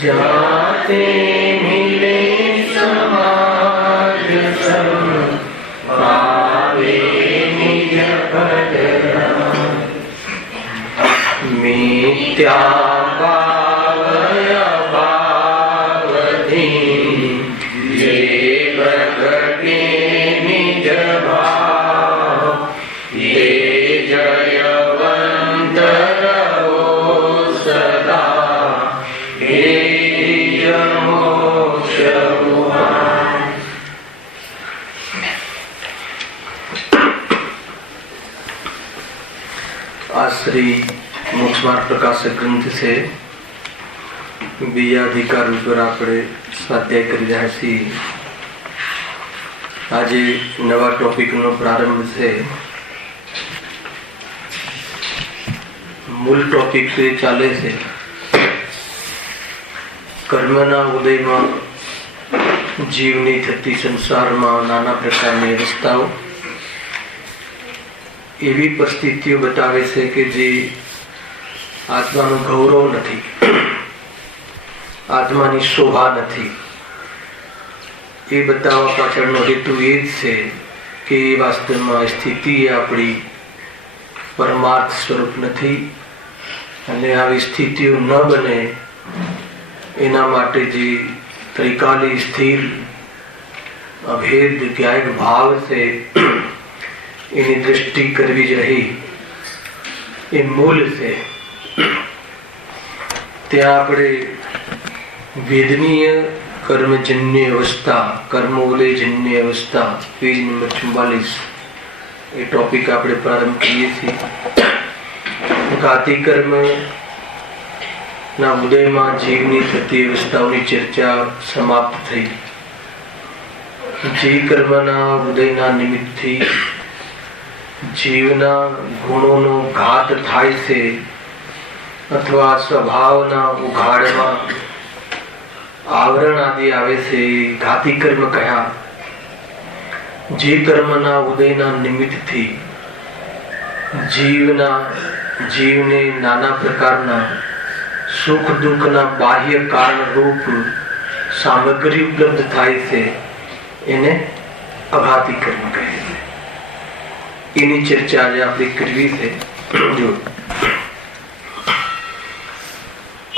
जाते मिले समाज सब पावे निज पद मिथ्या भाव अभावधि जे प्रगटे निज भाव ये जयवंत रहो सदा हे मोक्ष श्री मोक्षमार्ग प्रकाशक ग्रंथ से बीजा अधिकार पर આપણે સ્વાધ્યાય કરી રહ્યા છીએ। આજે નવા ટોપિકનો પ્રારંભ છે। મૂળ ટોપિક તો ચાલે છે કર્મના ઉદયમાં જીવની થતી સંસારમાં નાના પ્રકારની અવસ્થાઓ એવી પરિસ્થિતિઓ બતાવે છે કે જે આત્માનું ગૌરવ નથી, આત્માની શોભા નથી। એ બતાવવા પાછળનો હેતુ એ જ છે કે વાસ્તવમાં સ્થિતિ આપણી પરમાર્થ સ્વરૂપ નથી અને આવી સ્થિતિઓ ન બને એના માટે જે ત્રિકાલી સ્થિર અભેદ જ્ઞાયક ભાવ છે એની દ્રષ્ટિ કરવી જ રહી એ મૂળ છે। ત્યાં આપણે વેદનીય કર્મજન્ય અવસ્થા, કર્મોદયજન્ય અવસ્થા, પેજ નંબર 44 એ ટોપિક આપણે પ્રારંભ કરીએ છીએ। ઘાતી કર્મ ના ઉદયમાં જીવની થતી અવસ્થાઓની ચર્ચા સમાપ્ત થઈ। જે કર્મના ઉદયના નિમિત્તથી જીવના ગુણોનો ઘાત થાય છે અથવા સ્વભાવના ઉઘાડમાં આવરણ આદિ આવે છે, ઘાતી કર્મ કહ્યા। જે કર્મના ઉદયના નિમિત્તથી જીવને નાના પ્રકારના સુખ દુઃખના બાહ્ય કારણ રૂપ સામગ્રી ઉપલબ્ધ થાય છે એને અઘાતી કર્મ કહે છે। એની ચર્ચા આજે આપણે કરવી છે। જો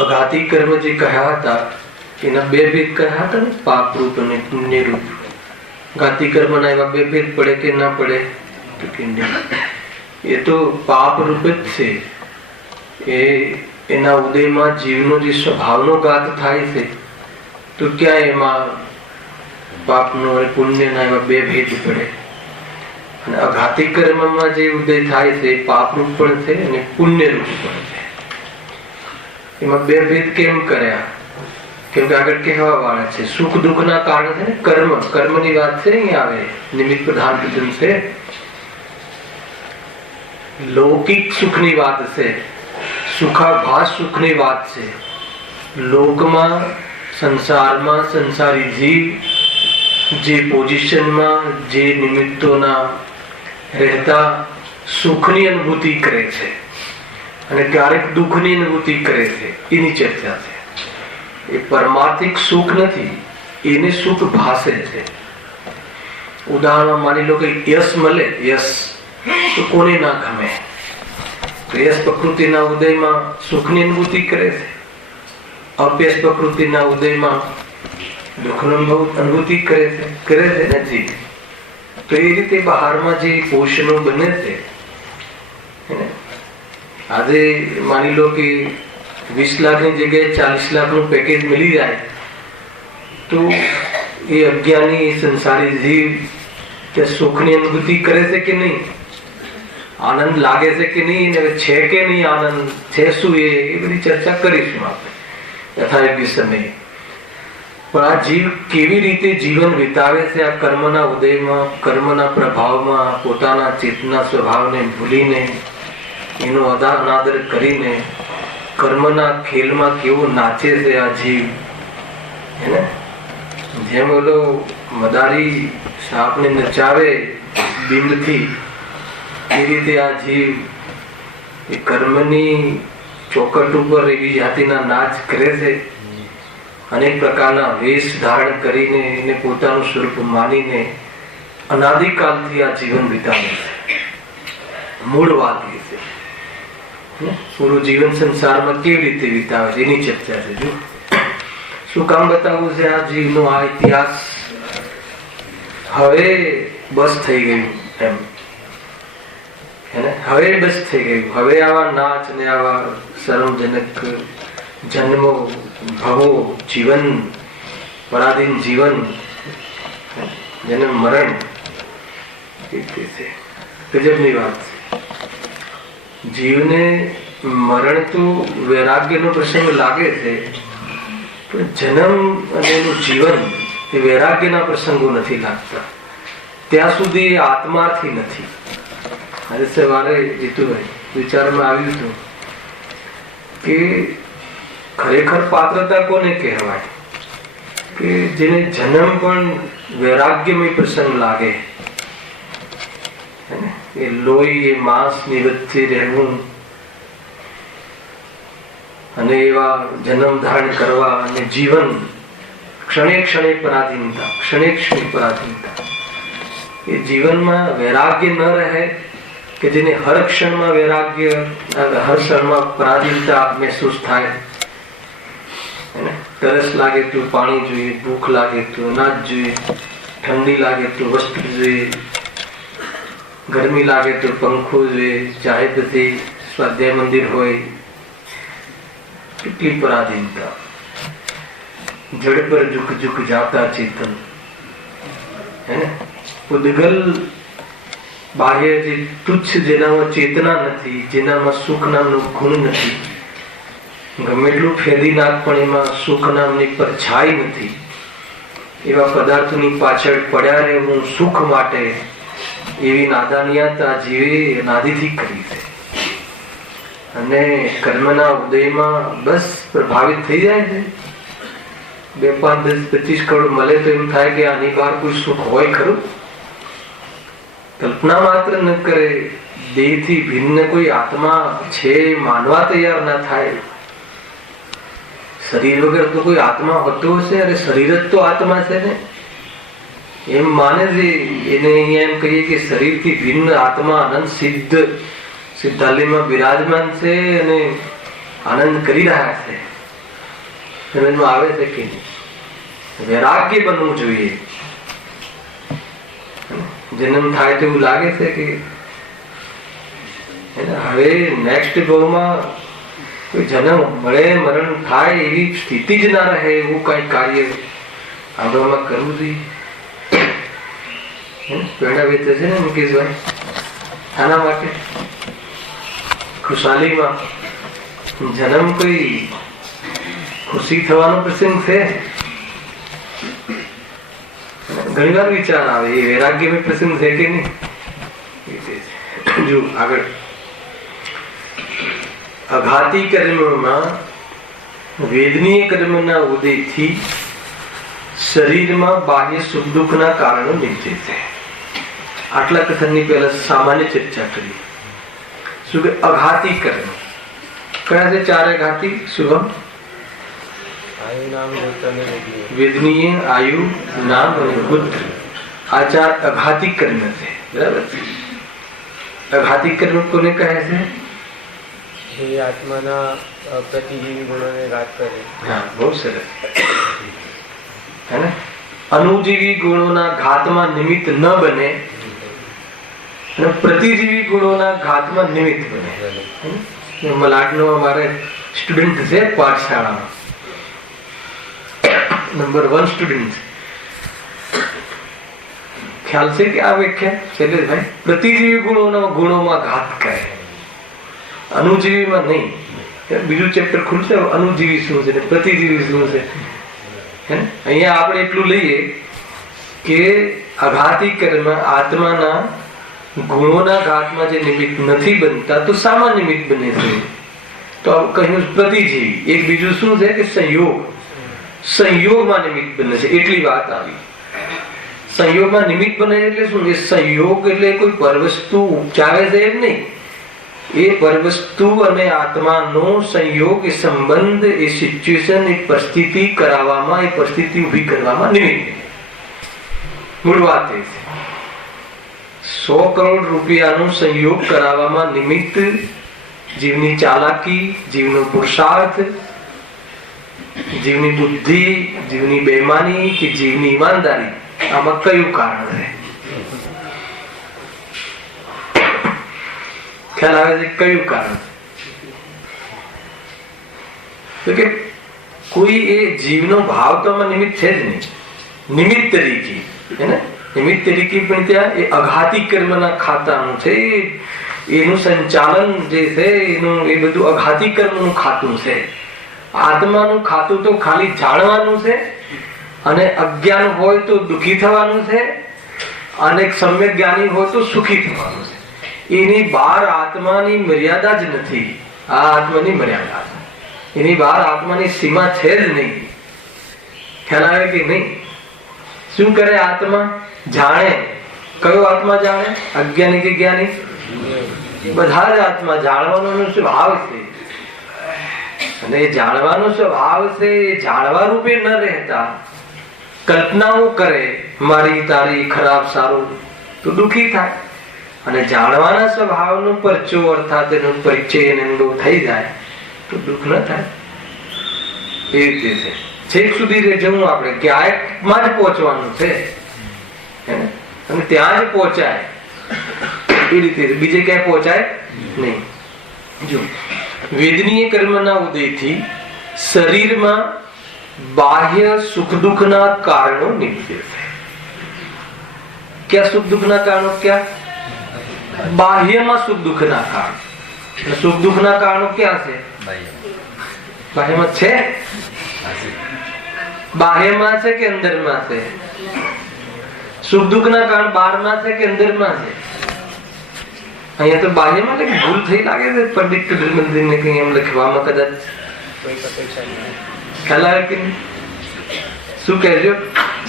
અઘાતી કર્મ જે કહ્યા હતા એના બે ભેદ કહ્યા હતા ને, પાપ રૂપ અને પુણ્ય રૂપ। ઘાતી કર્મના એવા બે ભેદ પડે કે ના પડે તો કે નહીં, એ તો પાપ રૂપ જ છે। એના ઉદયમાં જીવનો જે સ્વભાવનો ઘાત થાય છે તો ક્યાં એમાં પાપનો અને પુણ્યના એવા બે ભેદ પડે। અને અઘાતી કર્મમાં જે ઉદય થાય છે પાપ રૂપ પણ છે અને પુણ્ય રૂપ પણ છે। એમાં બે ભેદ કેમ કર્યા? કેમ કે આગળ કહેવા વાળા છે સુખ દુઃખના કારણ છે ને કર્મની વાત છે અહીં આવે, નિમિત્ત પ્રધાન કીધું છે। લૌકિક સુખની વાત છે, સુખાભાસ સુખની વાત છે। લોકમાં સંસારમાં સંસારી જીવ જે પોઝિશનમાં જે નિમિત્તોના રહેતા સુખની અનુભૂતિ કરે છે અને ક્યારેક દુઃખની અનુભૂતિ કરે છે એની ચર્ચા છે। એ પરમાર્થિક સુખ નથી, એને સુખ ભાસે છે। ઉદાહરણ માની લો કે યશ મળે, યશ તો કોને ના ગમે? તો યશ પ્રકૃતિના ઉદયમાં સુખની અનુભૂતિ કરે છે, અપયશ પ્રકૃતિના ઉદયમાં દુઃખનો અનુભૂતિ કરે છે ને જીવ। તો એ રીતે બહારમાં જે પોષણો બને છે, આજે માની લો કે 20 લાખની જગ્યાએ 40 લાખનું પેકેજ મળી જાય તો એ અજ્ઞાની સંસારી જીવ કે સુખની અનુભૂતિ કરે છે કે નહીં? આનંદ લાગે છે કે નહીં? છે કે નહીં આનંદ? છે શું? એ બધી ચર્ચા કરીશું આપણે યથાયોગ્ય સમયે। પણ આ જીવ કેવી રીતે જીવન વિતાવે છે આ કર્મના ઉદયમાં, કર્મના પ્રભાવમાં પોતાના ચેતના સ્વભાવને ભૂલીને, એનો અનાદર કરીને કર્મના ખેલમાં કેવો નાચે છે આ જીવ, હે ને? જેમ ઓલો મદારી સાપને નચાવે બિંબથી એ રીતે આ જીવ એ કર્મની ચોકટ ઉપર એવી જાતિના નાચ કરે છે અનેક પ્રકારના વેશ ધારણ કરીને એને પોતાનું સ્વરૂપ માનીને અનાદિકાલથી આ જીવન વિતાવે છે. મૂળ વાત એ છે પૂરું જીવન સંસારમાં કેવી રીતે વિતાવે છે એની ચર્ચા છે. જો શું કામ બતાવવું છે આ જીવનો આ ઇતિહાસ હવે બસ થઈ ગયું એમ, હવે બસ થઈ ગયું. હવે આવા નાચ ને આવા શરમજનક જન્મો ભવો જીવન પરાધીન જીવન જન્મ મરણ ગજબની વાત છે. જીવને મરણ તો વૈરાગ્યનો પ્રસંગ લાગે છે, પણ જન્મ અને એનું જીવન એ વૈરાગ્યના પ્રસંગો નથી લાગતા. ત્યાં સુધી એ આત્માથી નથી. આજે સવારે જીતુભાઈ વિચારમાં આવ્યું હતું કે ખરેખર પાત્રતા કોને કહેવાય કે જેને જન્મ પણ વૈરાગ્યમય પ્રસંગ લાગે, એ લોહી એ માંસની વચ્ચે રહેવું અને એવા જન્મ ધારણ કરવા અને જીવન ક્ષણે ક્ષણે પરાધીનતા, ક્ષણે ક્ષણે પરાધીનતા, એ જીવનમાં વૈરાગ્ય ન રહે કે જેને હર ક્ષણમાં વૈરાગ્ય, હર ક્ષણમાં પરાધીનતા મહેસૂસ થાય. તરસ લાગે તો પાણી જોઈએ, ભૂખ લાગે તો અનાજ જોઈએ, ઠંડી લાગે તો વસ્ત્ર જોઈએ, ગરમી લાગે તો પંખો જોઈએ, ચાહે પછી સ્વાધ્યાય મંદિર હોય. કેટલી પરાધીનતા. જડ પર ઝુક ઝુક જાતા ચેતન, ઉદ્ગલ બાહ્ય જે તુચ્છ જેનામાં ચેતના નથી, જેનામાં સુખ નામનો ગુણ નથી, ગમે એટલું ફેદી નાખ પણ એમાં સુખ નામની પરછાઈ નથી, એવા પદાર્થોની પાછળ પડ્યા રહે હું સુખ માટે, એવી નાદાનિયાત જીવે નાદીથી કરી છે. અને કર્મના ઉદયમાં બસ પ્રભાવિત થઈ જાય છે. 2, 5, 10, 25 કરોડ મળે તો એમ થાય કે આની બહાર કોઈ સુખ હોય ખરું? કલ્પના માત્ર ન કરે. દેહથી ભિન્ન કોઈ આત્મા છે માનવા તૈયાર ના થાય. શરીર વગર તો કોઈ આત્મા હોતો હશે? અરે શરીર જ તો આત્મા છે ને, એમ માને છે. એને અહીંયા એમ કહીએ કે શરીરથી ભિન્ન આત્મા અનંત સિદ્ધાલયમાં બિરાજમાન છે અને આનંદ કરી રહ્યા છે. સમજમાં આવે છે કે વૈરાગ્ય બનવું જોઈએ. જન્મ થાય તો એવું લાગે છે કે હવે નેક્સ્ટ ભાવમાં કોઈ જન્મ મળે, મરણ થાય એવી સ્થિતિ જ ના રહે એવું કઈ કાર્ય આમાં કરવું જોઈએ. પેડા વેચે છે ને મુકેશભાઈ, આના માટે ખુશાલીમાં જન્મ કોઈ ખુશી થવાનો પ્રસંગ છે? ઘણી વાર વિચાર આવે એ વૈરાગ્ય પ્રસંગ છે કે નહીં. જો આગળ અઘાતી કર્મમાં વેદનીય કર્મના ઉદયથી શરીરમાં બાહ્ય સુખ દુઃખના કારણો નીચે છે. આટલા કથનની પહેલા સામાન્ય ચર્ચા કરી. શું કે અઘાતી કર્મ કયા છે? 4 અઘાતી. શુભમ? વેદનીય, આયુ, નામ અને બુદ્ધ. આ 4 અઘાતી કર્મ છે. બરાબર. અઘાતી કર્મ કોને કહે છે? એ આત્માના પ્રતિજીવી ગુણોને ઘાત કરે. હા, બહુ સરસ. હે ને? અનુજીવી ગુણોના ઘાતમાં નિમિત્ત ન બને અને પ્રતિજીવી ગુણોના ઘાતમાં નિમિત્ત બને. મલાડનો અમારે સ્ટુડન્ટ છે પાઠશાળામાં, નંબર 1 સ્ટુડન્ટ. ખ્યાલ છે કે આ વ્યાખ્યા શૈલેષભાઈ? પ્રતિજીવી ગુણોમાં ઘાત કરે, અનુજીવીમાં નહીં. બીજું ચેપ્ટર ખુલશે અનુજીવી શું છે, પ્રતિજીવી શું છે. અહીંયા આપણે એટલું લઈએ કે અઘાતી કર્મ આત્માના ગુણોના ઘાતમાં જે નિમિત્ત નથી બનતા તો સામાન્ય નિમિત્ત બને છે. તો કહ્યું પ્રતિજીવી. એક બીજું શું છે કે સંયોગ, સંયોગમાં નિમિત્ત બને છે. એટલી વાત આવી. સંયોગમાં નિમિત્ત બને એટલે શું? એ સંયોગ એટલે કોઈ પરવસ્તુ ઉપજાવે છે એમ નહીં. એ પરવસ્તુ અને આત્માનો સંયોગ, એ સંબંધ, એ સિચ્યુએશન, એ પરિસ્થિતિ કરાવવામાં, એ પરિસ્થિતિ ઊભી કરવામાં નિમિત્ત. મૂળ વાત એ છે 100 કરોડ રૂપિયાનો સંયોગ કરાવવામાં નિમિત્ત જીવની ચાલાકી, જીવનો પુરુષાર્થ, જીવની બુદ્ધિ, જીવની બેમાની કે જીવની ઈમાનદારી, આમાં કયું કારણ છે? ખ્યાલ આવે છે કયું કારણ? તો કે કોઈ એ જીવનો ભાવ તો આમાં નિમિત્ત છે જ નહીં. નિમિત્ત તરીકે હે ને, નિમિત્ત તરીકે પણ ત્યાં એ અઘાતી કર્મના ખાતાનું છે, એનું સંચાલન જે છે એનું એ બધું અઘાતી કર્મનું ખાતું છે. આત્માનું ખાતું તો ખાલી જાણવાનું છે, અને અજ્ઞાન હોય તો દુઃખી થવાનું છે, અને સમ્યક જ્ઞાની હોય તો સુખી થવાનું છે. એની બહાર આત્માની મર્યાદા જ નથી. આ આત્માની મર્યાદા છે, એની બહાર આત્માની સીમા છે જ નહીં. ખ્યાલ આવે કે નહીં? શું કરે આત્મા? જાણે. કયો આત્મા જાણે? અજ્ઞાની કે જ્ઞાની? બધા જ આત્મા. જાણવાનો સ્વભાવ છે, અને એ જાણવાનો સ્વભાવ છે એ જાણવા રૂપે ન રહેતા કલ્પનાઓ કરે, મારી તારી, ખરાબ સારું, તો દુઃખી થાય. અને જાણવાના સ્વભાવનો પરચો અર્થાત એનો પરિચય એને થઈ જાય તો દુઃખ ન થાય. એ રીતે છે. છેક સુધી જવું આપણે ક્યાંકમાં જ પહોંચવાનું છે, અને ત્યાં જ પહોંચાય. એ રીતે બીજે ક્યાંય પહોંચાય નહીં. જો વેદનીય કર્મના ઉદયથી શરીરમાં બાહ્ય સુખ દુઃખના કારણો નીકળે છે. ક્યાં સુખ દુઃખના કારણો? ક્યાં? બાહ્યમાં સુખ દુઃખના કારણો. સુખ દુઃખના કારણો ક્યાં છે? બાહ્યમાં છે. બાહ્યમાં છે કે અંદરમાં છે? સુખ દુઃખના કારણ બહારમાં છે કે અંદરમાં છે? અહીંયા તો બાહ્યમાં ભૂલ થઈ લાગે છે. પંડિત મંદિરને કઈ એમ લખવામાં કદાચ ખ્યાલ આવે કે શું કહેજો?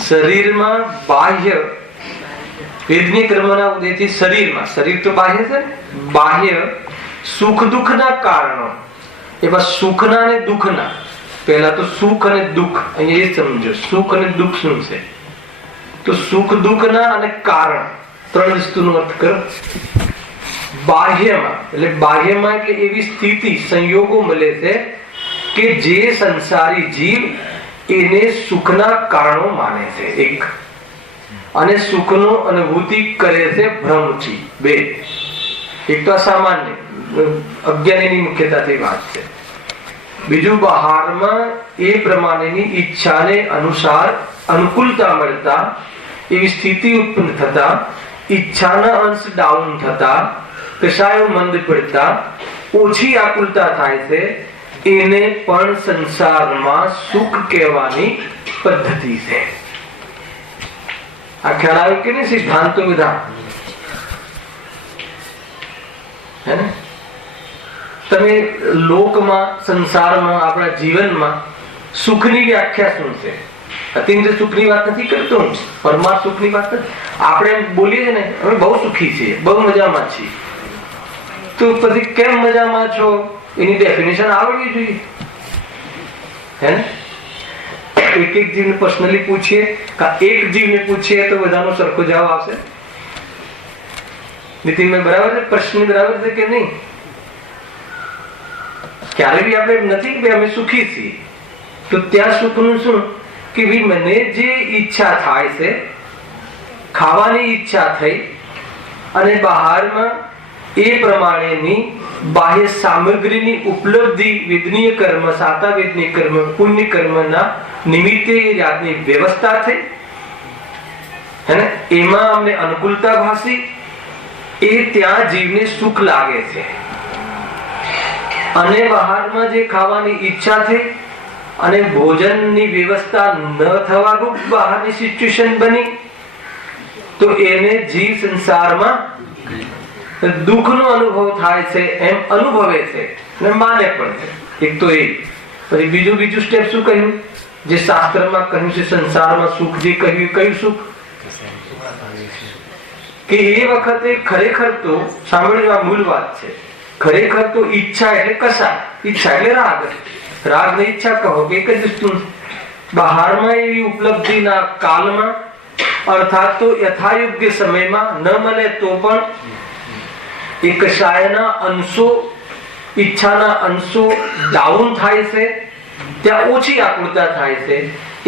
શરીરમાં બાહ્ય વેદનીય કર્મના ઉદયથી શરીરમાં, શરીર તો બાહ્ય છે, બાહ્ય સુખ દુઃખના કારણો. એવા સુખના અને દુઃખના. પહેલા તો સુખ અને દુઃખ, અહીંયા એ સમજો સુખ અને દુઃખ શું છે. તો સુખ દુઃખના અને કારણ ત્રણ વસ્તુનો અર્થ કરો. બાહ્યમાં એટલે બાહ્યમાં એટલે એવી સ્થિતિ, સંયોગો મળે છે કે જે સંસારી જીવ એને સુખના કારણો માને છે. એક, અને સુખનો અનુભૂતિ કરે છે ભ્રમથી. બે, એક તો સામાન્ય અજ્ઞાનીની મુખ્યતાથી વાત છે. બીજું, બહારમાં એ પ્રમાણેની ઈચ્છાને અનુસાર અનુકૂળતા મળતા, એવી સ્થિતિ ઉત્પન્ન થતા, ઈચ્છાના અંશ ડાઉન થતા, કશાયો મંદ પડતા, ઓછી આકુલતા થાય છે. એને પણ સંસારમાં સુખ કહેવાની પદ્ધતિ છે. આ ખ્યાલ આવે કે નહીં? સિદ્ધાંતો બધા હે ને? તમે લોકમાં, સંસારમાં, આપણા જીવનમાં સુખની વ્યાખ્યા શું છે? અતિન્દ્ર સુખની વાત નથી કરતો હું, પરમાર્થ સુખની વાત નથી. આપણે બોલીએ ને અમે બહુ સુખી છીએ, બહુ મજામાં છીએ, તો પછી કેમ મજામાં છો એની ડેફિનેશન આવડવી જોઈએ. હે ને? એક એક જીવને પર્સનલી પૂછીએ, એક જીવને પૂછીએ તો બધાનો સરખો જવાબ આવશે. નીતિનભાઈ બરાબર છે? પ્રશ્ન બરાબર છે કે નહીં? ક્યારે બી આપણે નથી કે અમે સુખી છીએ, તો ત્યાં સુખનું શું કે ભાઈ મને જે ઈચ્છા થાય છે, ખાવાની ઈચ્છા થઈ, અને બહારમાં એ પ્રમાણેની બાહ્ય સામગ્રીની ઉપલબ્ધિ વેદનીય કર્મ, સાતા વેદનીય કર્મ, પુણ્ય કર્મના નિમિત્તે એ જાતની વ્યવસ્થા થઈ, અને એમાં અમને અનુકૂળતા ભાસી, એ ત્યાં જીવને સુખ લાગે છે. અને બહારમાં જે ખાવાની ઈચ્છા થઈ અને ભોજનની વ્યવસ્થા ન થવા રૂપ બહારની સિચ્યુએશન બની, તો એને જીવ સંસારમાં દુઃખનો અનુભવ થાય છે એમ અનુભવે છે અને માને પણ છે. એક તો એ. પછી બીજું સ્ટેપ શું કહ્યું? જે શાસ્ત્રમાં કહ્યું છે સંસારમાં સુખ, જે કહ્યું કયું સુખ? કે એ વખતે ખરેખર તો સાંભળવા મૂળ વાત છે, ખરેખર તો ઈચ્છા એટલે કસાય, ઈચ્છા એટલે રાગ, રાગ ને ઈચ્છા કહો કે એક જ વસ્તુ. બહારમાં એવી ઉપલબ્ધિના કાલમાં અર્થાત તો યથાયોગ્ય સમયમાં ન મળે તો પણ એ કસાયના અંશો, ઈચ્છાના અંશો ડાઉન થાય છે, ત્યાં ઓછી આકુળતા થાય છે.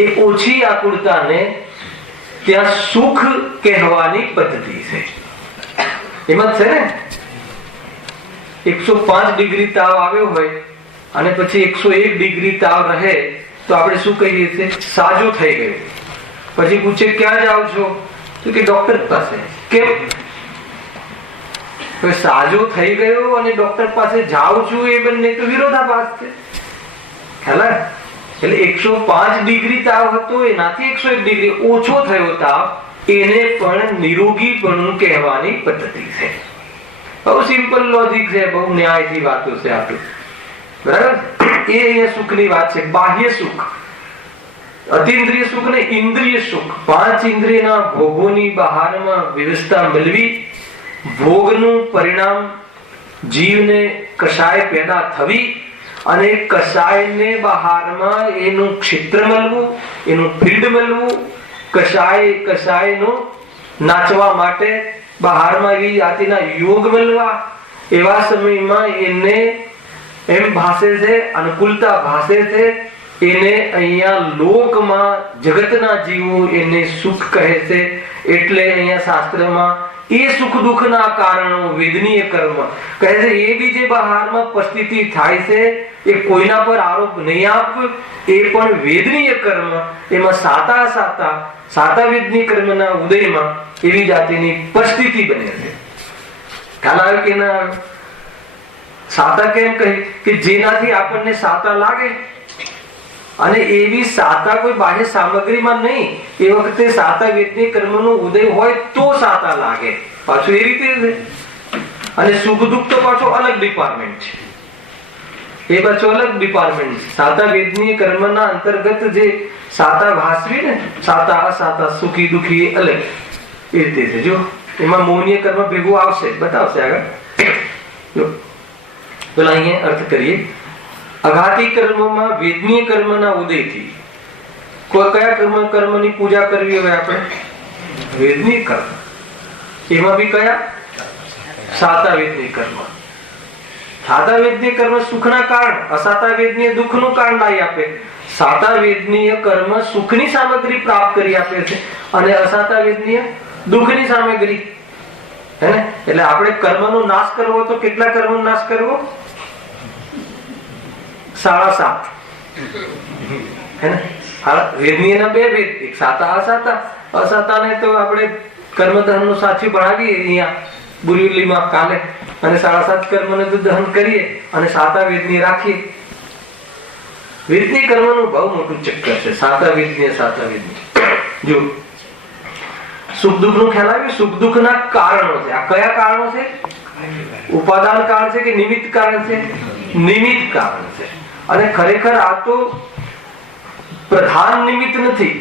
એ ઓછી આકુળતાને ત્યાં સુખ કહેવાની પદ્ધતિ છે. એમાં છે ને 105 ડિગ્રી તાવ આવ્યો હોય અને પછી 101 ડિગ્રી તાવ રહે તો આપણે શું કહીએ છીએ? સાજો થઈ ગયો. પછી પૂછે ક્યાં જાઓ છો? તો કે ડોક્ટર પાસે. કેમ? સાજો થઈ ગયો અને ડોક્ટર પાસે જાઉં છું એ બંને તો વિરોધાભાસ છે. ખ્યાલ આવે? એટલે 105 ડિગ્રી તાવ હતો એનાથી 101 ડિગ્રી ઓછો થયો તાવ, એને પણ નિરોગીપણું કહેવાની પદ્ધતિ છે. બહુ સિમ્પલ લોજિક છે, બહુ ન્યાયથી વાતો છે આપણી. બરાબર? એ અહીંયા સુખની વાત છે. બાહ્ય સુખ, અતિન્દ્રિય સુખ ને ઇન્દ્રિય સુખ, 5 ઇન્દ્રિયના ભોગોની બહારમાં વ્યવસ્થા મળવી, ભોગનું પરિણામ જીવને કશાય પેદા થવી અને કશાયને બહારમાં એનું ક્ષેત્ર મળવું, એનું ફીલ્ડ મળવું, કશાયનું નાચવા માટે બહારમાં એવી જાતિના યોગ મળવા, એવા સમયમાં એને એમ ભાષે છે, અનુકૂળતા ભાષે છે. એને અહીંયા લોકમાં જગતના જીવો એને સુખ કહે છે. એટલે અહીંયા શાસ્ત્રમાં એ સુખ દુઃખના કારણો વેદનીય કર્મ કહે છે. એ બી જે બહારમાં પરિસ્થિતિ થાય છે એ કોઈના પર આરોપ નહીં આપવો, એ પણ વેદનીય કર્મ. એમાં સાતા વેદનીય કર્મના ઉદયમાં એવી જાતિની પરિસ્થિતિ બને છે. ખ્યાલ આવે કે ના? સાતા કેમ કહી? કે જેનાથી આપણને સાતા લાગે, અને એવી સાતા કોઈ બાહ્ય સામગ્રીમાં નહીં. એ વખતે સાતા વેદનીય કર્મનો ઉદય હોય તો સાતા લાગે. પાછું એ રીતે છે. અને સુખ દુઃખ તો પાછો અલગ ડિપાર્ટમેન્ટ છે. એ પાછો અલગ ડિપાર્ટમેન્ટ છે. સાતા વેદનીય કર્મના અંતર્ગત જે સાતા ભાસવી ને, સાતા અસાતા, સુખી દુઃખી, એ અલગ એ રીતે છે. જો એમાં મૌનીય કર્મ ભેગું આવશે, બતાવશે આગળ. જો પેલા અહીંયા અર્થ કરીએ. અઘાતી કર્મમાં વેદનીય કર્મના ઉદયથી કયા કર્મની પૂજા કરવી હોય આપણે? વેદનીય કર્મ. એમાં બી કયા? સાતા વેદનીય કર્મ. સાતા વેદનીય કર્મ સુખના કારણ, અસાતા વેદનીય દુઃખનું કારણ લાવી આપે. સાતા વેદનીય કર્મ સુખની સામગ્રી પ્રાપ્ત કરી આપે છે અને અસાતા વેદનીય દુઃખની સામગ્રી. હે ને? એટલે આપણે કર્મનો નાશ કરવો તો કેટલા કર્મનો નાશ કરવો? 7.5. વેદનીયના 2 ભેદ, એક સાતા અસાતા. અસાતાને તો આપણે કર્મ દહનનું સાચું ભણાવીએ અહીંયા બુરીલીમાં કાલે, અને 7.5 કર્મને તો દહન કરીએ અને સાતા વેદનીય રાખીએ. વેદનીય કર્મનું બહુ મોટું ચક્કર છે. સાતા વેદનીય. જો સુખ દુઃખ નું ખ્યાલ આવ્યું? સુખ દુઃખ ના કારણો છે. આ કયા કારણો છે? ઉપાદાન કારણ છે કે નિમિત્ત કારણ છે? નિમિત્ત કારણ છે. અને ખરેખર આ તો પ્રધાન નિમિત્ત નથી.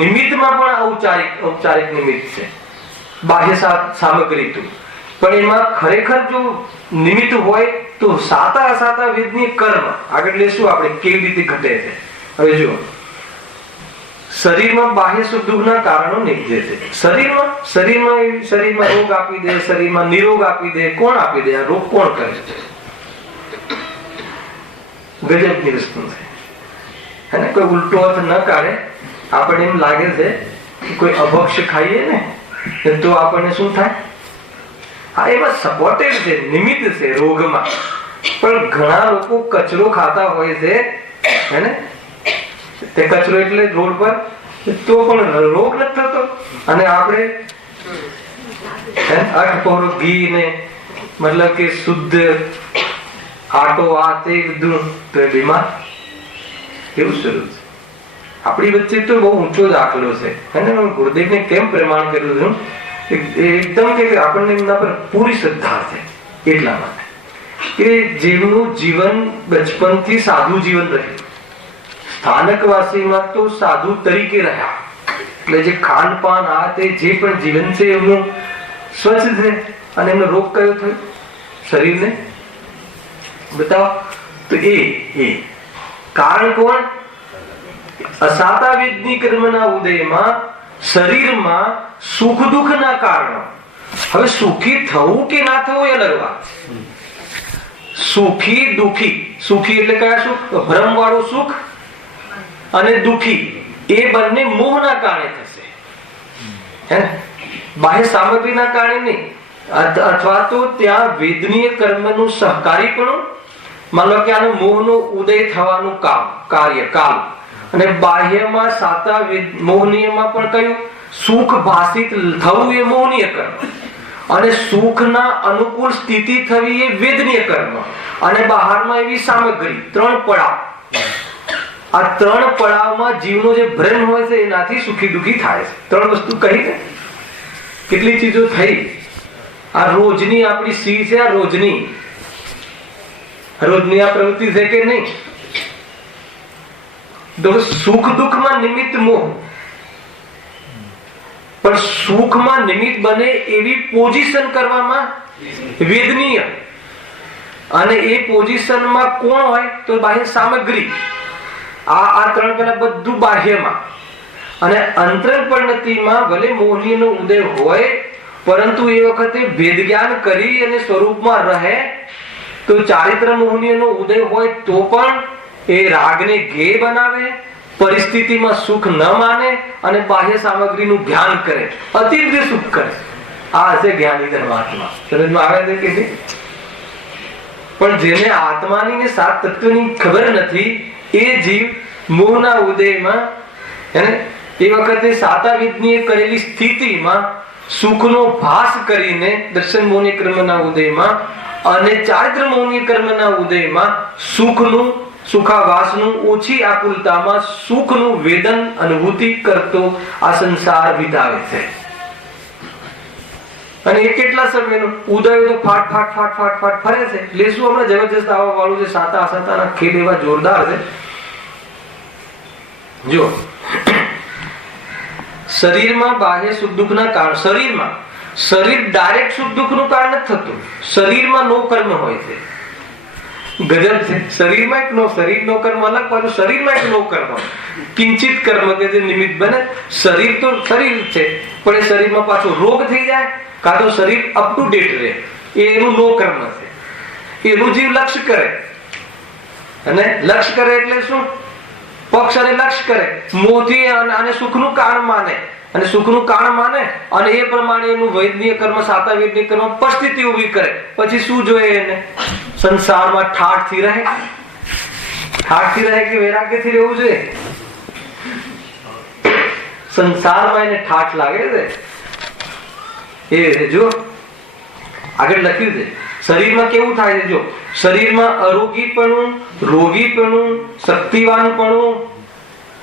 નિમિત્તમાં પણ ઔપચારિક નિમિત્ત છે, બાહ્ય સામગ્રી તો. પણ એમાં ખરેખર જો નિમિત્ત હોય તો સાતા અસાતા વેદનીય કર્મ આગળ લેશું આપણે કેવી રીતે ઘટે છે. હવે જુઓ, શરીરમાં બાહ્ય સુખ દુઃખના કારણો નીકળે છે. શરીરમાં રોગ આપી દે, શરીરમાં નિરોગ આપી દે. કોણ આપી દે? આ રોગ કોણ કરે છે? ગજબની વસ્તુ છે. અને કોઈ ઉલટો અર્થ ન કાઢે. આપણને એમ લાગે છે કે કોઈ અભક્ષ ખાઈએ ને તો આપણને શું થાય? હા, એમાં સપોર્ટેડ છે, નિમિત્ત છે રોગમાં. પણ ઘણા લોકો કચરો ખાતા હોય છે, હે ને? તે કચરો એટલે રોડ પર, તો પણ રોગ નથી થતો. અને આપણે અઠપોરો ઘી ને મતલબ કે શુદ્ધ આટો આ તે બધું તો બીમાર કેવું શરૂ છે. આપણી વચ્ચે તો બહુ ઊંચો દાખલો છે. ગુરુદેવને કેમ પ્રમાણ કર્યું છે? એકદમ કે આપણને એમના પર પૂરી શ્રદ્ધા છે. એટલા માટે કે જેમનું જીવન બચપનથી સાધુ જીવન રહ્યું, સ્થાનકવાસીમાં તો સાધુ તરીકે રહ્યા. એટલે જે ખાનપાન આ તે જે પણ જીવન છે એમનું સ્વચ્છ છે. અને એમનો રોગ કયો થયો? શરીરને બતાવો તો એ કારણ કોણ? અસાતા વિદની કર્મના ઉદયમાં શરીરમાં સુખ દુઃખના કારણો. હવે સુખી થવું કે ના થવું એ અલગ વાત છે. સુખી દુઃખી, સુખી એટલે કયા સુખ? ભ્રમ વાળું સુખ, અને દુઃખી એ બંને મોહના કારણે થશે, હે ને? બાહ્ય સામગ્રીના કારણે નહીં, અથવા તો ત્યાં વેદનીય કર્મનું સહકારીપણું. માનો કે આનું મોહનો ઉદય થવાનું કાર્ય કાલ, અને બાહ્યમાં સાતા મોહનીયમાં પણ કયું? સુખ ભાષિત થવું એ મોહનીય કર્મ, અને સુખના અનુકૂળ સ્થિતિ થવી એ વેદનીય કર્મ, અને બહારમાં એવી સામગ્રી. 3 પડાવ. આ 3 પડાવમાં જીવનો જે ભ્રમ હોય છે એનાથી સુખી દુઃખી થાય છે. 3 વસ્તુ કહી ને, કેટલી ચીજો થઈ. આ રોજની આપણી સી છે, આ રોજની આ પ્રવૃત્તિ છે કે નહીં? સુખ દુઃખમાં નિમિત્ત મોહ, પણ સુખમાં નિમિત્ત બને એવી પોઝિશન કરવામાં વેદનીય, અને એ પોઝિશનમાં કોણ હોય? તો બાહ્ય સામગ્રી. આ 3 પેલા બધું બાહ્યમાં, અને અંતરંગ પરિણતિમાં ભલે મોહનીયનો ઉદય હોય, પરંતુ એ વખતે ભેદ જ્ઞાન કરી અને સ્વરૂપમાં રહે. તો ચારિત્ર મોહનીયનો ઉદય હોય તો પણ એ રાગને ઘેય બનાવે, પરિસ્થિતિમાં સુખ ન માને, અને બાહ્ય સામગ્રીનું ધ્યાન કરે, અતિન્દ્રિય સુખ કરે. આ હશે જ્ઞાની ધર્માત્મા. સમજમાં આવે છે કે નહીં? પણ જેને આત્માની ને સાત તત્વની ખબર નથી, એ જીવ મોહના ઉદયમાં, એને એ વખતે સાતાવિદની કરેલી સ્થિતિમાં સુખનો ભાસ કરીને દર્શન મોહની કર્મના ઉદયમાં, અને ચારિત્ર મોહની કર્મના ઉદયમાં સુખનું, સુખાવાસનું ઓછી આકુલતામાં સુખનું વેદન અનુભૂતિ કરતો આ સંસાર વિતાવે છે. અને એ કેટલા સમયનું ઉદય તો ફાટ ફાટ ફાટ ફાટ ફાટ ફરે છે. લેશું હમણાં જબરજસ્ત આવવા વાળું છે, સાતા અસાતાના ખેલ એવા જોરદાર છે. જો શરીરમાં બાહ્ય સુખ દુઃખના કારણ, શરીર ડાયરેક્ટ સુખ દુઃખનું કારણ નથી થતું. શરીરમાં નો કર્મ હોય છે. ગજબ છે. શરીરમાં એક શરીર નો કર્મ અલગ, પાછું શરીરમાં એક નો કર્મ, કિંચિત કર્મ કે જે નિમિત્ત બને. શરીર તો શરીર છે, પણ એ શરીરમાં પાછો રોગ થઈ જાય, કાં તો શરીર અપ ટુ ડેટ રહે, એ એનું નો કર્મ છે. એનું જીવ લક્ષ્ય કરે, અને લક્ષ્ય કરે એટલે શું? પક્ષ અને લક્ષ્ય કરે, મોહથી આને સુખનું કારણ માને, અને સુખનું કારણ માને, અને એ પ્રમાણે એનું વૈદનીય કર્મ, સાતા વૈદનીય કર્મ પરિસ્થિતિ ઉભી કરે. પછી શું જોઈએ એને? સંસારમાં ઠાઠથી રહે કે વૈરાગ્યથી રહેવું જોઈએ? સંસારમાં એને ઠાઠ લાગે છે. એ જો આગળ લખ્યું છે, શરીરમાં કેવું થાય છે? જો શરીરમાં અરોગીપણું, રોગીપણું, શક્તિવાનપણું,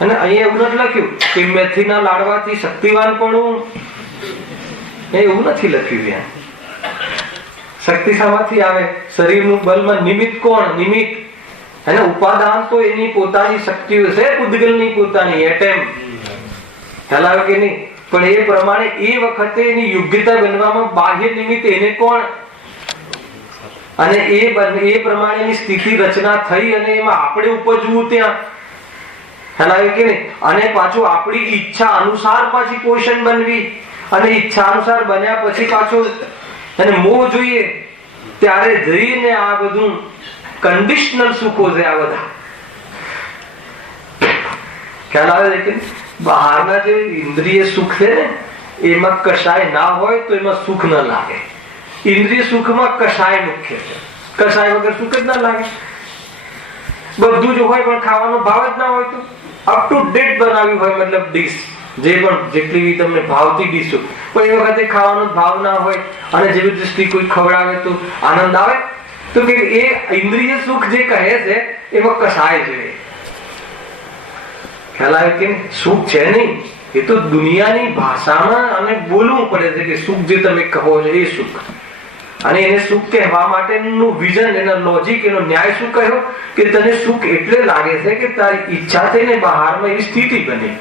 અને અહીંયા એવું નથી લખ્યું કે મેથીના લાડવાથી શક્તિવાનપણું, એવું નથી લખ્યું. શક્તિ શામાંથી આવે? શરીરનું બલમાં નિમિત્ત કોણ? નિમિત્ત અને ઉપાદાન તો એની પોતાની શક્તિઓ છે, પૂતગલની પોતાની એટેમ. ખ્યાલ આવે કે નહીં? પણ એ પ્રમાણે એ વખતે એની યોગ્યતા બનવામાં બાહ્ય નિમિત્ત એને કોણ? અને એ પ્રમાણેની સ્થિતિ રચના થઈ, અને એમાં આપણે ઉપજવું ત્યાં. ખ્યાલ આવે કે નહીં? અને પાછું આપણી ઈચ્છા અનુસાર પાછી પોષણ બનવી, અને ઈચ્છા અનુસાર બન્યા પછી પાછું અને મોહ જોઈએ, ત્યારે જઈને આ બધું કન્ડિશનલ સુખો છે. આ બધા ખ્યાલ આવે છે કે બહારના જે ઇન્દ્રિય સુખ છે ને, એમાં કશાય ના હોય તો એમાં સુખ ન લાગે. ઇન્દ્રિય સુખમાં કશાય મુખ્ય છે. કશાય વગર સુખ જ ના લાગે. બધું જ હોય પણ ખાવાનો ભાવ જ ના હોય, તો અપ ટુ ડેટ બનાવ્યું હોય, મતલબ ડીશ જે પણ જેટલી તમને ભાવતી ડીશો, પણ એ વખતે ખાવાનો ભાવ ના હોય, અને જેવી દ્રષ્ટિ કોઈ ખવડાવે તો આનંદ આવે, તો કે એ ઇન્દ્રિય સુખ જે કહે છે એમાં કશાય જોઈએ. ખ્યાલ આવે કે સુખ છે નહીં, એ તો દુનિયાની ભાષામાં અને બોલવું પડે છે કે સુખ જે તમે કહો છો એ સુખ. અને એને સુખ કહેવા માટેનું વિઝન, એનો લોજિક, એનો ન્યાય શું કહ્યો? કે તને સુખ એટલે લાગે છે કે તારી ઈચ્છા થઈને બહારમાં એવી સ્થિતિ બની.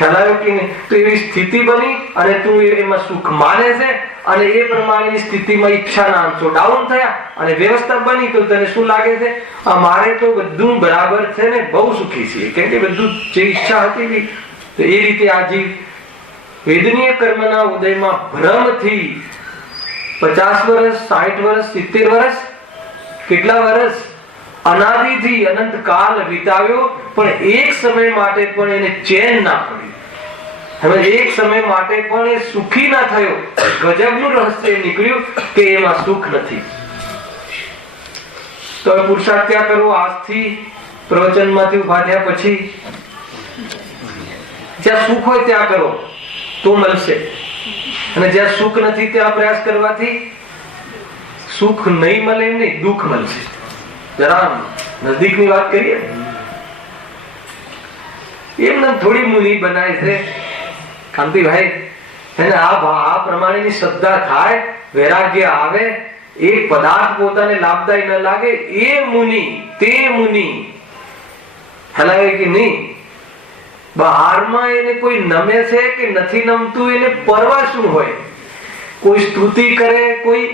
ખ્યાલ આવ્યો કે નહીં? તો એવી સ્થિતિ બની અને તું એમાં સુખ માને છે અને એ પ્રમાણેની સ્થિતિમાં ઈચ્છાના અંશો ડાઉન થયા અને વ્યવસ્થા બની તો તને શું લાગે છે? મારે તો બધું બરાબર છે ને, બહુ સુખી છીએ, કેમ કે બધું જે ઈચ્છા હતી. તો એ રીતે આ જીવ વેદનીય કર્મના ઉદયમાં ભ્રમથી 50 વર્ષ, 60 વર્ષ, 70 વર્ષ, કેટલા વર્ષ અનાદિથી અનંત કાલ વિતાવ્યો, પણ એક સમય માટે પણ એને ચેન ના પડ્યું. હવે એક સમય માટે પણ એ સુખી ના થયો. ગજબનું રહસ્ય નીકળ્યું કે એમાં સુખ નથી. તો પુરુષાર્થ ક્યાં કરવો? આજથી પ્રવચનમાંથી ઉભા થયા પછી જ્યાં સુખ હોય ત્યાં કરો તો મળશે, અને જ્યાં સુખ નથી ત્યાં પ્રયાસ કરવાથી સુખ નહીં મળે, એમ નહીં, દુઃખ મળશે. જરા નજદીકની વાત કરીએ, એમને થોડી મુનિ બનાય છે કાંતિભાઈ. એને આ પ્રમાણેની શ્રદ્ધા થાય, વૈરાગ્ય આવે, એક પદાર્થ પોતાને લાભદાયી ન લાગે, એ મુનિ, તે મુનિ હલાવે કે નહીં. બહારમાં એને કોઈ નમે છે કે નથી નમતું, એને પરવા શું હોય? કોઈ સ્તુતિ કરે, કોઈ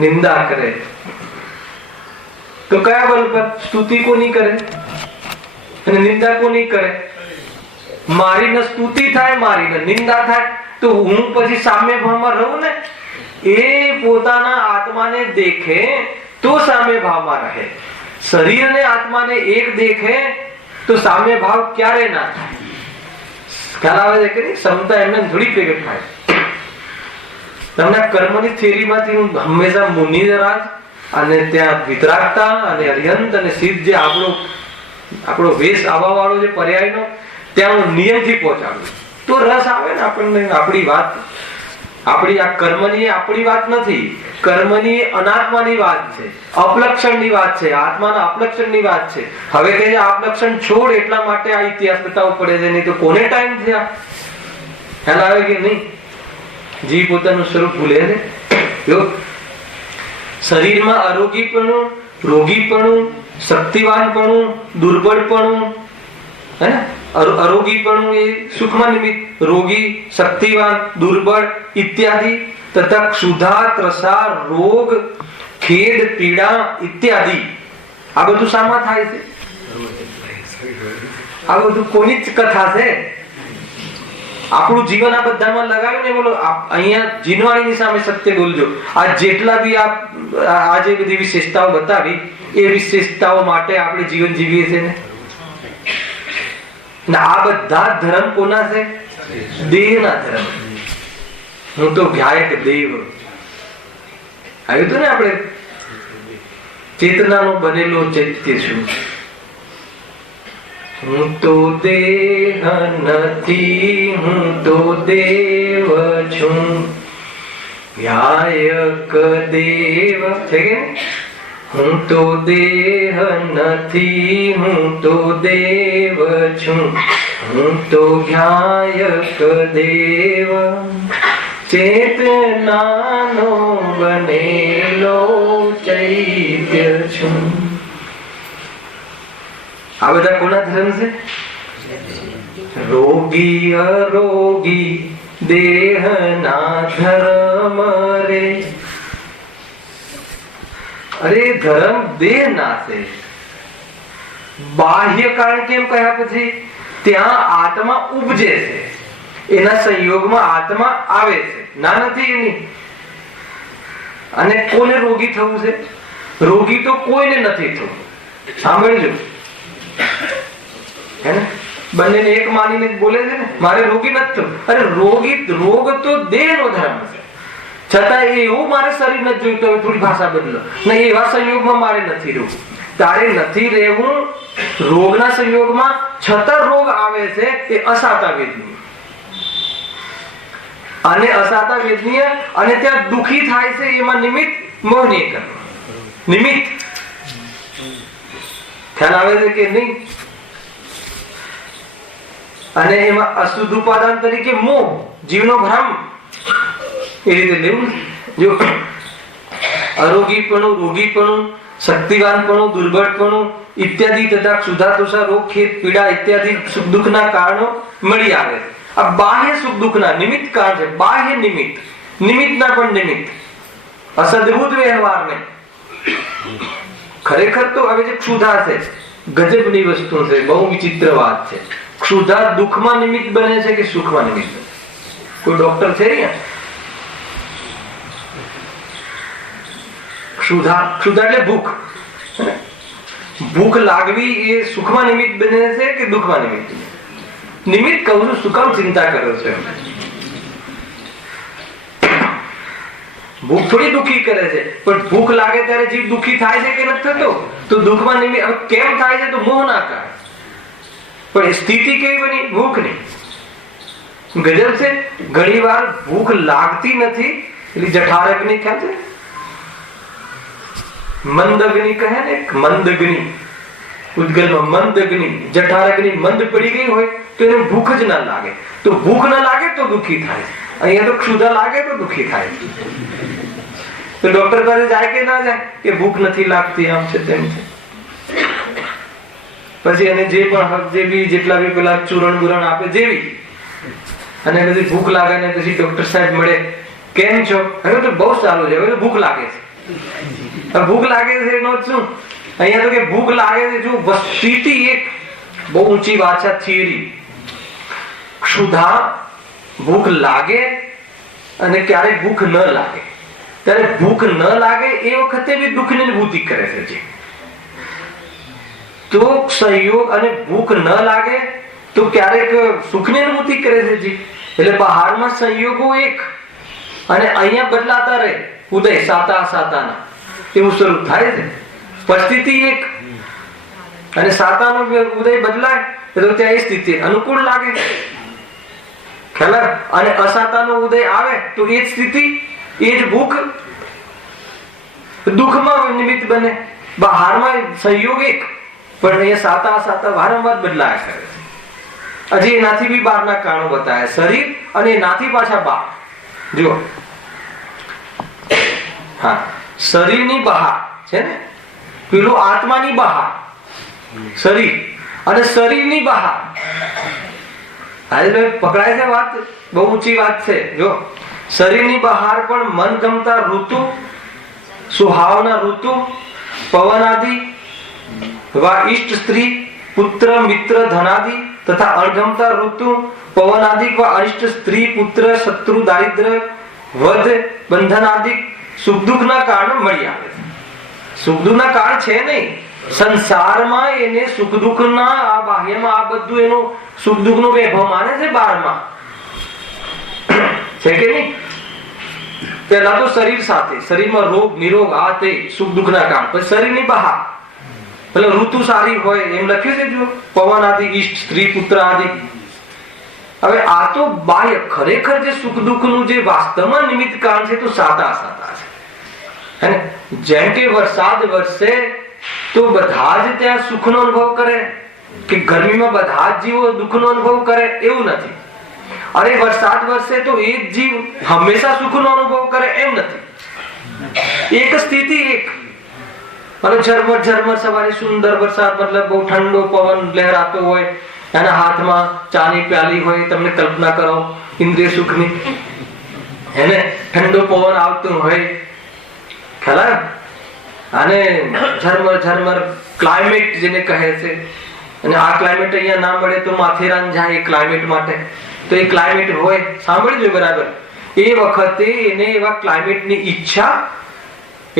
નિંદા કરે. તો કયા બલ પર? સ્તુતિ કોની કરે અને નિંદા કોની કરે? મારી ન સ્તુતિ થાય, મારી ન નિંદા થાય, તો હું પછી સામ્ય ભાવમાં રહું ને? એ પોતાના આત્માને દેખે તો સામ્ય ભાવમાં રહે. શરીર અને આત્માને એક દેખે તો સામ્ય ભાવ ક્યારે ના થાય? ખ્યાલ આવે છે કે નહીં? ક્ષમતા એમને થોડી પ્રગટ થાય. તમને કર્મની થિયરીમાંથી હું હંમેશા મુનિરાજ અને ત્યાં વિતરાગતા અને અર્યંત અને સિદ્ધ જે આપણો વેશ આવવા વાળો જે પર્યાયનો, ત્યાં હું નિયમથી પહોંચાડું તો રસ આવે ને આપણને. આપણી વાત, આપણી આ કર્મની આપણી વાત નથી, કર્મની અનાત્માની વાત છે, અપલક્ષણની વાત છે, આત્માના અપલક્ષણની વાત છે. હવે કે અપલક્ષણ છોડ, એટલા માટે આ ઇતિહાસ બતાવવો પડે છે, નહીં તો કોને ટાઈમ થયા? ખ્યાલ આવે કે નહીં? જીવ પોતાનું સ્વરૂપ ભૂલે છે. શરીરમાં આરોગીપણું, રોગીપણું, શક્તિવાનપણું, દુર્બળપણું, હે આરોગીપણું એ સુખમાં નિમિત્ત, રોગી, શક્તિવાન, દુર્બળ ઇત્યાદિ, તથા ક્ષુધા, ત્રસા, રોગ, ખેદ, પીડા ઇત્યાદિ. આ બધું શામાં થાય છે? આ બધું કોની જ કથા છે? આપણું જીવન આ બધામાં લગાવ્યું ને. બોલો, અહીંયા જીનવાણીની સામે સત્ય બોલજો. આ જેટલા બી આ જે બધી વિશેષતાઓ બતાવી, એ વિશેષતાઓ માટે આપણે જીવન જીવીએ છીએ ને. આ બધા ધર્મ કોના છે? દેહના ધર્મ. હું તો ગાયક દેવ આવ્યું હતું ને, આપણે ચેતનાનો બનેલો ચૈત્ય છું. હું તો દેહ નથી, હું તો દેવ છું, ગાયક દેવ. છે કે હું તો દેહ નથી, હું તો દેવ છું, હું તો ગાયક દેવ, ચેતનાનો બનેલો ચૈત્ય છું. આ બધા કોના ધર્મ છે? રોગી અરોગી દેહના ધર્મ રે. અરે ધર્મ દેહ ના છે. બાહ્ય કારણ કેમ કહ્યા? પછી ત્યાં આત્મા ઉપજે છે, એના સંયોગમાં આત્મા આવે છે, ના નથી એની. અને કોને રોગી થવું છે? રોગી તો કોઈને નથી થવું. સાંભળજો, હે ને? બંનેને એક માનીને બોલે છે ને, મારે રોગી નથી થવું. અરે રોગ તો દેહનો ધર્મ છે, છતાં એવું મારે શરીર નથી જોઈતું. હવે થોડી ભાષા બદલો નહીં, એવા સંયોગમાં મારે નથી રહેવું. તારે નથી રહેવું રોગના સંયોગમાં, છતાં રોગ આવે છે, એ અસાતા વેદનીય. અને અસાતા વેદનીય અને ત્યાં દુખી થાય છે, એમાં નિમિત્ત મોહનીય કર્મ. નિમિત્ત ખ્યાલ આવે છે કે નહીં? અને એમાં અશુદ્ધ ઉપાદાન તરીકે મોહ, જીવનો ભ્રમ. એ રીતે લેવું. જો અરોગીપણું, રોગીપણું, શક્તિવાનપણું, દુર્બળપણું ઇત્યાદि તથા ક્ષુધા તૃષા રોગ ખેદ પીડા ઇત્યાદિ સુખ દુઃખના કારણો મળી આવે છે. આ બાહ્ય સુખ દુઃખના નિમિત્ત કારણ છે. બાહ્ય નિમિત્ત, નિમિત્તના પણ નિમિત્ત, અસદભૂત વ્યવહાર નહીં. ખરેખર તો હવે જે ક્ષુધા છે ગજબની વસ્તુ છે, બહુ વિચિત્ર વાત છે. ક્ષુધા દુઃખમાં નિમિત્ત બને છે કે સુખમાં નિમિત્ત બને? કોઈ ડોક્ટર છે અહીંયા? ક્ષુધા એટલે ભૂખ. ભૂખ લાગવી એ સુખમાં નિમિત્ત બને છે કે દુઃખમાં નિમિત્ત? નિમિત્ત કહું છું, શું કામ ચિંતા કરો છો? ભૂખ થોડી દુઃખી કરે છે, પણ ભૂખ લાગે ત્યારે જીવ દુઃખી થાય છે કે નથી થતો? તો દુઃખમાં નિમિત્ત કેમ થાય છે? તો મોહના કારણે. પણ એ સ્થિતિ કેવી બની? ભૂખની. ગજબ છે. ઘણી વાર ભૂખ લાગતી નથી એટલે જઠરાગ્નિ ખ્યાલ છે? મંદગ્નિ કહે ને, મંદગ્નિ ઉદ્ગલમાં મંદગ્નિ, જઠરાગ્નિ મંદ પડી ગઈ હોય તો એને ભૂખ જ ના લાગે. તો ભૂખ ના લાગે તો દુઃખી થાય. અહીંયા તો ક્ષુધા લાગે તો દુઃખી થાય. તો ડોક્ટર પાસે જાય કે ના જાય કે ભૂખ નથી લાગતી, આમ છે તેમ છે. પછી એને જે પણ જે બી જેટલા બી પેલા ચૂરણ બુરણ આપે જેવી, અને પછી ભૂખ લાગે ને પછી ડોક્ટર સાહેબ મળે, કેમ છો? હવે તો બહુ સારું છે, હવે તો ભૂખ લાગે છે. ભૂખ લાગે છે એનો શું? અહીંયા તો કે ભૂખ લાગે છે. જો સ્થિતિ એક બહુ ઊંચી વાત છે, થિયરી. ક્ષુધા, ભૂખ લાગે અને ક્યારેક ભૂખ ન લાગે. ત્યારે ભૂખ ન લાગે એ વખતે બી દુઃખની અનુભૂતિ કરે છે. તો સંયોગ અને ભૂખ ન લાગે તો ક્યારેક સુખની અનુભૂતિ કરે છે. એટલે બહારમાં સંયોગો એક અને અહીંયા બદલાતા રહે. ઉદય સાતા સાતાના એવું સ્વરૂપ થાય છે. પરિસ્થિતિ એક અને સાતાનો ઉદય બદલાય તો ત્યાં એ સ્થિતિ અનુકૂળ લાગે, ખ્યાલ? અને અસાતાનો ઉદય આવે તો એ જ સ્થિતિ, એ જ ભૂખ દુઃખમાં નિમિત્ત બને. બહારમાં સંયોગ એક, પણ અહીંયા સાતા અસાતા વારંવાર બદલાયા કરે છે. હજી એનાથી બી બહારના કારણો બતાવે, શરીર અને એનાથી પાછા બહાર. જો હા, શરીરની બહાર છે ને, પેલું આત્માની બહાર શરીર, અને શરીરની બહાર પકડાય છે વાત? બહુ ઊંચી વાત છે. જો શરીરની બહાર પણ મનગમતા ઋતુ, સુહાવના ઋતુ, પવન આદિ વા ઈષ્ટ સ્ત્રી, પુત્ર મિત્ર ધનાદિ તથા અણગમતા ઋતુ, પવન આદિ વા અનિષ્ટ સ્ત્રી, પુત્ર, શત્રુ, દારિદ્ર, વધ, બંધન આદિ સુખ દુઃખ ના કારણ મળી આવે છે. સુખ દુઃખ ના કારણ છે નહીં. સંસારમાં એને સુખ દુઃખ ના આ બાહ્યમાં આ બધું એનું સુખ દુઃખ નો વૈભવ માને છે. બહારમાં છે કે નહીં? પેલા તો શરીર સાથે, શરીરમાં રોગ નિરોગ આ તે સુખ દુઃખ ના કારણ. પછી શરીરની બહાર એટલે ઋતુ સારી હોય એમ લખ્યું છે. જો પવન આદિ, ઈષ્ટ સ્ત્રી, પુત્ર આદિ. હવે આ તો બાહ્ય. ખરેખર જે સુખ દુઃખ નું જે વાસ્તવમાં નિમિત્ત કારણ છે તો સાતા સાતા છે. જેમ કે વરસાદ વરસે તો બધા જ ત્યાં સુખનો અનુભવ કરે કે ગરમીમાં બધા જ જીવો દુઃખનો અનુભવ કરે એવું નથી. અરે વરસાદ વરસે તો એક જીવ હંમેશા સુખનો અનુભવ કરે એમ નથી. એક સ્થિતિ એક. અને ઝરમર ઝરમર સવારે સુંદર વરસાદ, મતલબ બહુ ઠંડો પવન લહેરાતો હોય, એના હાથમાં ચાની પ્યાલી હોય, તમને કલ્પના કરો ઇન્દ્રિય સુખની, એને ઠંડો પવન આવતો હોય, ખ્યાલ? અને ઝરમર ઝરમર ક્લાઇમેટ જેને કહે છે. અને આ ક્લાઇમેટ અહીંયા ના મળે તો માથેરાન જાય એ ક્લાઇમેટ માટે. તો એ ક્લાઇમેટ હોય, સાંભળી લો બરાબર. એ વખતે એને એવા ક્લાઇમેટની ઈચ્છા,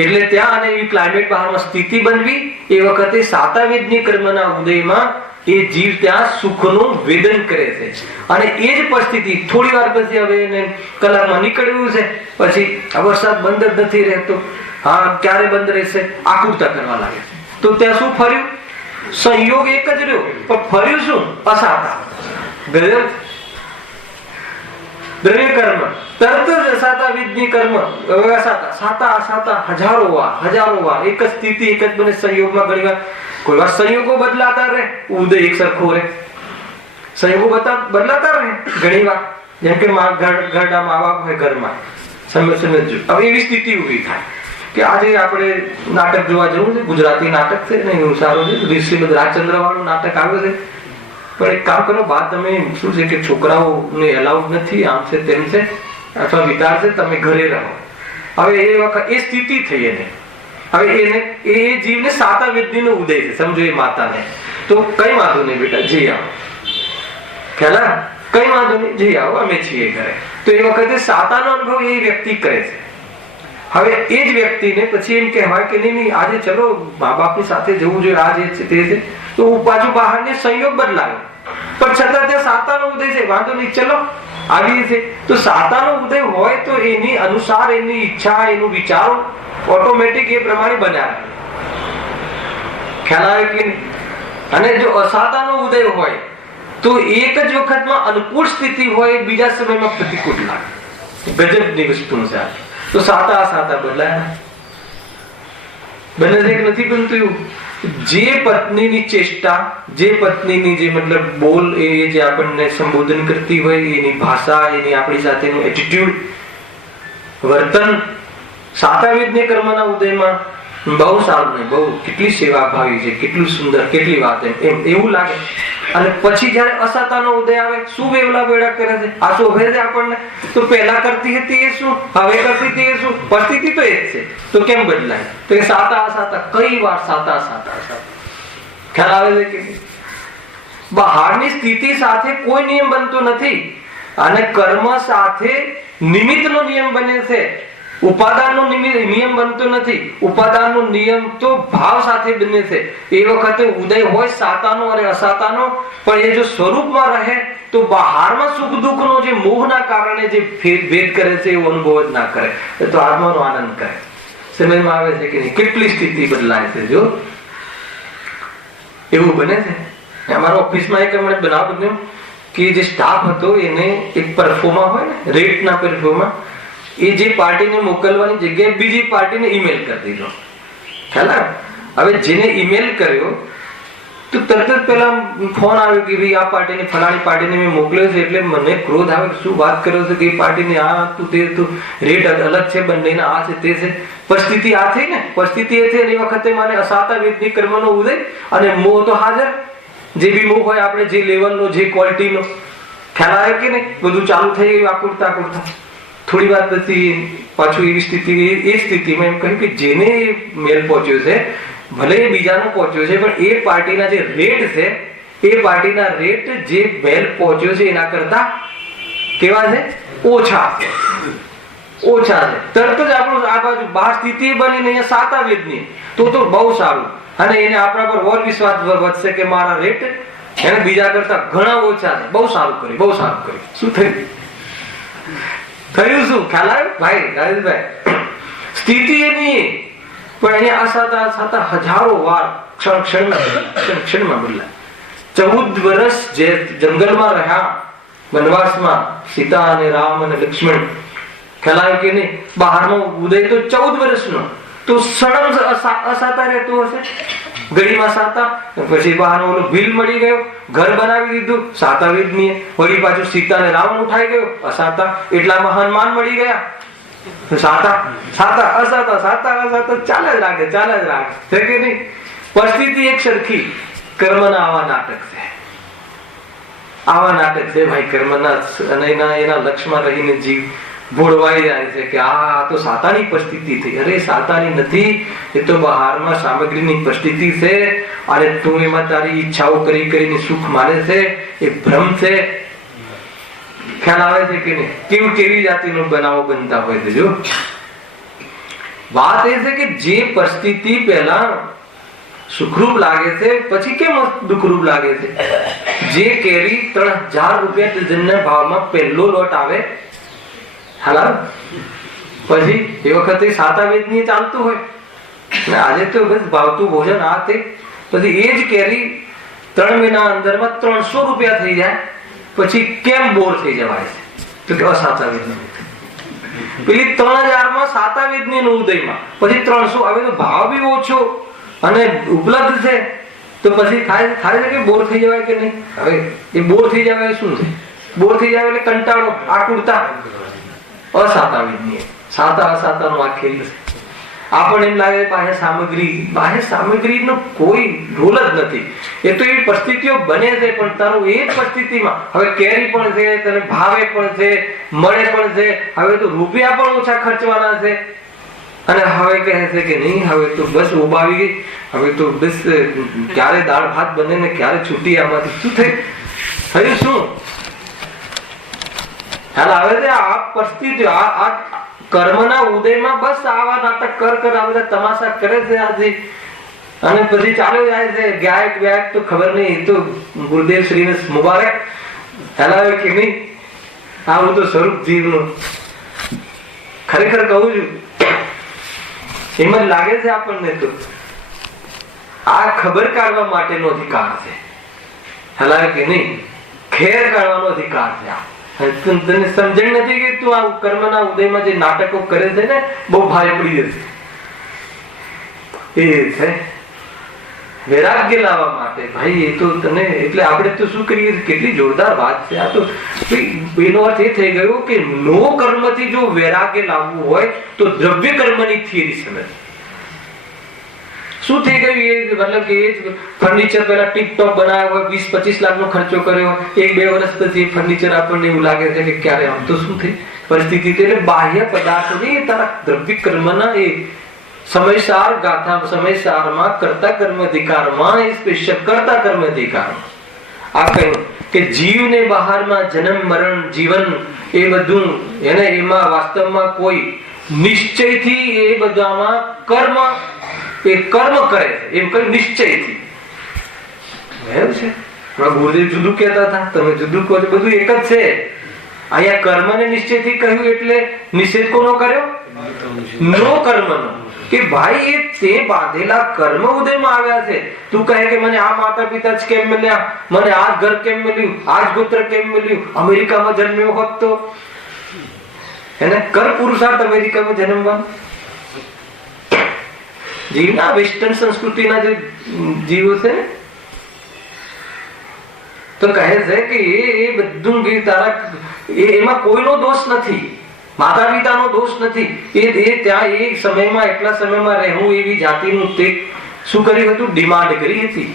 એટલે ત્યાં અને એવી ક્લાઇમેટ બહારમાં સ્થિતિ બનવી. એ વખતે સાતાવેદની કર્મના ઉદયમાં એ જીવ ત્યાં સુખનું વેદન કરે છે. અને એ જ પરિસ્થિતિ થોડી વાર પછી હવે એને કલાકમાં નીકળ્યું છે, પછી આ વરસાદ બંધ જ નથી રહેતો. હા, ક્યારે બંધ રહેશે આકુરતા કરવા લાગે છે. તો ત્યાં શું ફર્યું? સંયોગ એક જ રહ્યો, પણ ફર્યું શું? અસાતા. દ્રવ્ય કર્મ તરત જ અસાતા વિધની કર્મ અસાતા, સાતા અસાતા હજારો વાર એક જ સ્થિતિ એક જ બને. સંયોગમાં ઘણી વાર કોઈ વાર સંયોગો બદલાતા રહે, ઉદય એક સરખો રહે, સંયોગો બદલાતા રહે ઘણી વાર. જેમ કે ઘરડા મા બાપ હોય ઘરમાં, સમજો હવે એવી સ્થિતિ ઉભી થાય. કે આજે આપણે નાટક જોવા જવું છે, ગુજરાતી નાટક છે ને એવું સારું છે, શ્રીમદ રાજચંદ્ર વાળું નાટક આવે છે, પણ એક કામ કરો, બાદ તમે શું છે કે છોકરાઓને એલાઉડ નથી, આમ છે તેમ છે, અથવા વિચાર છે, તમે ઘરે રહો. હવે એ વખત એ સ્થિતિ થઈ એને, હવે એને એ જીવને સાતા વિદ્યનો ઉદય છે, સમજો એ માતાને, તો કઈ વાંધો નહીં બેટા, જઈ આવો, ખ્યાલ, કઈ વાંધો નહીં, જઈ આવો, અમે છીએ ઘરે. તો એ વખતે સાતાનો અનુભવ એ વ્યક્તિ કરે છે. હવે એ જ વ્યક્તિને પછી એમ કહેવાય કે નહીં, આજે ચલો મા બાપની સાથે જવું જોઈએ, આ જે છે તે છે, તો પાછું બહારને સંયોગ બદલાયો, પણ છતાં ત્યાં સાતાનો ઉદય છે, વાંધો નહીં, ચલો આવી છે. તો સાતાનો ઉદય હોય તો એની અનુસાર એની ઈચ્છા, એનું વિચારો ઓટોમેટિક એ પ્રમાણે બન્યા, ખ્યાલ આવે કે નહીં? અને જો અસાતાનો ઉદય હોય તો એક જ વખતમાં અનુકૂળ સ્થિતિ હોય, બીજા સમયમાં પ્રતિકૂળ લાગે. ગજબની વસ્તુ છે. તો સાતા અસાતા બદલાયા, બને છે કે નથી બનતું? જે પત્નીની ચેષ્ટા, જે પત્નીની જે મતલબ બોલ, એ જે આપણને સંબોધન કરતી હોય, એની ભાષા, એની આપણી સાથેનું એટીટ્યુડ, વર્તન, સાતાવિદને કર્મના ઉદયમાં બહુ સારું નહીં, બહુ કેટલી સેવાભાવી છે, કેટલું સુંદર, કેટલી વાત એમ એવું લાગે. અને પછી જયારે અસાતાનો ઉદય આવે, શું વેવલા વેળા કરે છે, આ શોભે છે આપણને. તો પહેલા કરતી હતી એ શું, હવે કરતી હતી એ શું, પરિસ્થિતિ તો એ જ છે, તો કેમ બદલાય? તો એ સાતા અસાતા, કઈ વાર સાતા અસાતા, ખ્યાલ આવે છે કે બહારની સ્થિતિ સાથે કોઈ નિયમ બનતો નથી, અને કર્મ સાથે નિમિત્તનો નિયમ બને છે, ઉપાદાનનો નિયમ બનતો નથી. ઉપાદાનનો નિયમ તો ભાવ સાથે બને છે. એ વખતે ઉદય હોય સાતાનો અને અસાતાનો, પણ એ જો સ્વરૂપમાં રહે તો બહારમાં સુખ દુઃખનો જે મોહના કારણે જે ભેદ કરે છે એવો અનુભવ જ ના કરે, તો આત્માનો આનંદ કરે. સમયમાં આવે છે કે કેટલી સ્થિતિ બદલાય છે. જો એવું બને છે. અમારા ઓફિસમાં એક હમણાં બનાવ બન્યો કે જે સ્ટાફ હતો એને એક પરફોર્મા હોય ને, રેટના પરફોર્મા, એ જે પાર્ટીને મોકલવાની જગ્યાએ બીજી પાર્ટીને ઈમેલ કરી દીધો. ખ્યાલ આવે? હવે જેને ઈમેલ કર્યો તો તરત જ પેલા ફોન આવ્યો કે ભાઈ આ પાર્ટીને, ફલાણી પાર્ટીને મેં મોકલ્યો છે. એટલે મને ક્રોધ આવે, શું વાત કર્યો છે કે એ પાર્ટીને આ તું તે તું, રેટ અલગ છે બંનેના, આ છે તે છે. પરિસ્થિતિ આ થઈ ને, પરિસ્થિતિ એ થઈ. એ વખતે મને અસાતા વિદ્ય કર્મનો ઉદય અને મોહ તો હાજર. જે બી મોહ હોય આપણે જે લેવલનો, જે ક્વોલિટીનો, ખ્યાલ આવે કે નહીં? બધું ચાલુ થઈ ગયું આકુરતા આકુરતા. થોડી વાર પછી પાછું એવી સ્થિતિ, એ સ્થિતિમાં એમ કહ્યું કે જેને મેલ પહોંચ્યો છે, ભલે એ બીજાનો પહોંચ્યો છે, પણ એ પાર્ટીના જે રેટ છે, એ પાર્ટીના રેટ જે મેલ પહોંચ્યો છે એના કરતા કેવા છે? ઓછા છે. તરત જ આપણું આ બાજુ બહાર સ્થિતિ બની અહીંયા સાતા વેદની, તો બહુ સારું. અને એને આપણા પર ઓર વિશ્વાસ વધશે કે મારા રેટ એને બીજા કરતા ઘણા ઓછા છે. બહુ સારું કર્યું, બહુ સારું કર્યું. શું થયું? થયું શું? ખ્યાલ આવ્યો ભાઈ રાજેશભાઈ? સ્થિતિ એની, પણ અહીંયા અસાતા અસાતા હજારો વાર ક્ષણમાં બદલાય. 14 વર્ષ જે જંગલમાં રહ્યા, વનવાસમાં, સીતા અને રામ અને લક્ષ્મણ, ખ્યાલ આવ્યો કે નહીં? બહારનો ઉદય તો 14 વર્ષનો, તો સડમ અસાતા રહેતો હશે, ઘડીમાં સાતા. પછી બહારનો ઓલો ભીલ મળી ગયો, ઘર બનાવી દીધું, સાતા વિદની. વળી પાછું સીતા ને રાવણ ઉઠાઈ ગયો, અસાતા. એટલામાં હનુમાન મળી ગયા, સાતા. સાતા અસાતા, સાતા અસાતા, ચાલે જ રાખે, ચાલે જ રાખે, છે કે નહીં? પરિસ્થિતિ એક સરખી. કર્મના આવા નાટક છે, આવા નાટક છે ભાઈ કર્મના. અને એના લક્ષ્યમાં રહીને જીવ ભોળવાઈ જાય છે કે આ તો સાતાની પરિસ્થિતિ થઈ. અરે સાતાની નથી, એ તો બહારમાં સામગ્રીની પરિસ્થિતિ છે. અને તું એમાં તારી ઈચ્છાઓ કરી કરીને સુખ માને છે, એ ભ્રમ છે. ખ્યાલ આવે છે કે નહીં? કેવી જાતિનો બનાવો બનતા હોય છે. જો વાત એ છે કે જે પરિસ્થિતિ પહેલા સુખરૂપ લાગે છે, પછી કેમ દુઃખરૂપ લાગે છે? જે કેરી 3000 રૂપિયા ડઝનના ભાવમાં પહેલો લોટ આવે, હાલ પછી એ વખતે સાતા વેદની ચાલતું હોય, આજે તો બસ ભાવતું ભોજન આ તે. પછી એ જ કેરી 3 મહિના અંદરમાં 300 રૂપિયા થઈ જાય, પછી કેમ બોર થઈ જવાય છે? તો કે અસાતા વેદની. પેલી 3000 માં સાતા વેદની નો ઉદયમાં, પછી 300. હવે તો ભાવ બી ઓછો અને ઉપલબ્ધ છે, તો પછી ખાલી કે બોર થઈ જવાય કે નહીં? હવે એ બોર થઈ જવાય શું છે? બોર થઈ જાય એટલે કંટાળો, આકુરતા. અસાતા વિજ્ઞાન, સાતા અસાતાનો આ ખેલ છે. આપણને એમ લાગે બાહ્ય સામગ્રીનો કોઈ રોલ જ નથી. એ તો એવી પરિસ્થિતિઓ બને છે, પણ તારું એ જ પરિસ્થિતિમાં હવે કેરી પણ છે, તને ભાવે પણ છે, મળે પણ છે, હવે તો રૂપિયા પણ ઓછા ખર્ચવાના છે, અને હવે કહે છે કે નહીં, હવે તો બસ ઉબાવી ગઈ, હવે તો બસ ક્યારે દાળ ભાત બને ને ક્યારે છૂટી, આમાંથી શું થઈ થયું, શું હાલ આવે છે આ પરિસ્થિતિ, આ કર્મના ઉદયમાં બસ આવા નાટક કર આ બધા તમાશા કરે છે આજે, અને પછી ચાલ્યો જાય છે. ગાયક તો ખબર નહીં, તો ગુરુદેવ શ્રીને મુબારક હલાવે કે નહીં. આવું તો સ્વરૂપ જીવનું ખરેખર કહું છું, એમ જ લાગે છે આપણને. તો આ ખબર કાઢવા માટેનો અધિકાર છે, હલાવે કે નહીં, ખેર કાઢવાનો અધિકાર છે. આ તને સમજણ નથી કે તું આ કર્મના ઉદયમાં જે નાટકો કરે છે ને, બહુ ભારે પડી જશે. એ છે વૈરાગ્ય લાવવા માટે. ભાઈ એ તો તને, એટલે આપણે તો શું કરીએ, કેટલી જોરદાર વાત છે આ તો. એનો અર્થ એ થઈ ગયો કે નો કર્મથી જો વૈરાગ્ય લાવવું હોય તો દ્રવ્ય કર્મની થિયરી સમજ. શું થઈ ગયું, એ મતલબ કે એ ફર્નિચર પેલા ટીપ ટોપ બનાવ્યો હોય, 20-25 લાખનો ખર્ચો કર્યો હોય, 1-2 વર્ષ પછી ફર્નિચર આપણને એવું લાગે છે કે ક્યારે આમ તો શું થઈ પરિસ્થિતિ. એટલે બાહ્ય પદાર્થોની તારા દ્રવ્ય કર્મના એ સમયસાર ગાથા, સમયસારમાં કરતા કર્મ અધિકારમાં, એ સ્પેશિયલ કરતા કર્મ અધિકારમાં આ કહ્યું કે જીવને બહારમાં જન્મ મરણ જીવન એ બધું એને એમાં વાસ્તવમાં કોઈ નિશ્ચયથી એ બધામાં કર્મ કરે છે, એમ કઈ નિશ્ચયથી એવું છે. ગુરુદેવ જુદું કહેતા હતા, તમે જુદું કહો છો, બધું એક જ છે. અહીંયા કર્મને નિશ્ચયથી કહ્યું એટલે નિષેધ કોનો કર્યો? નો કર્મનો. કે ભાઈ એ તે બાંધેલા કર્મ ઉદયમાં આવ્યા છે. તું કહે કે મને આ માતા પિતા જ કેમ મળ્યા, મને આ ઘર કેમ મળ્યું, આ જ ગોત્ર કેમ મળ્યું, અમેરિકામાં જન્મ્યો હોત તો. એને કર પુરુષાર્થ અમેરિકામાં જન્મવાનું. જીવના વેસ્ટર્ન સંસ્કૃતિના જે જીવો છે તો કહે છે કે એ બધું તારા એમાં કોઈનો દોષ નથી, માતા પિતાનો દોષ નથી. એ ત્યાં એ સમયમાં એટલા સમયમાં રહેવું એવી જાતિનું તે શું કર્યું હતું, ડિમાન્ડ કરી હતી.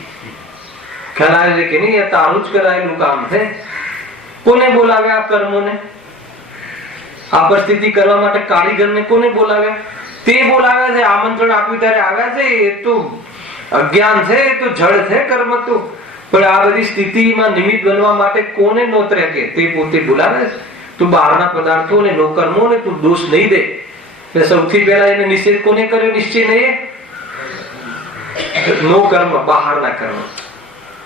ખ્યાલ આવે છે કે નહીં? એ તારું જ કરાયેલું કામ છે. કોને બોલાવ્યા આ કર્મોને, આ પરિસ્થિતિ કરવા માટે કારીગરને કોને બોલાવ્યા? તે બોલાવ્યા છે, આમંત્રણ આપ્યું ત્યારે આવ્યા છે. એ તો અજ્ઞાન છે, એ તો જળ છે કર્મ તો. પણ આ બધી સ્થિતિમાં નિમિત્ત બનવા માટે કોને નોતરે કે તે પોતે બોલાવે છે. તું બહારના પદાર્થો ને નો કર્મો ને તું દોષ નહીં દે. એટલે સૌથી પહેલા એને નિષેધ કોને કર્યો? નિશ્ચય નહીં, નો કર્મ, બહારના કર્મ.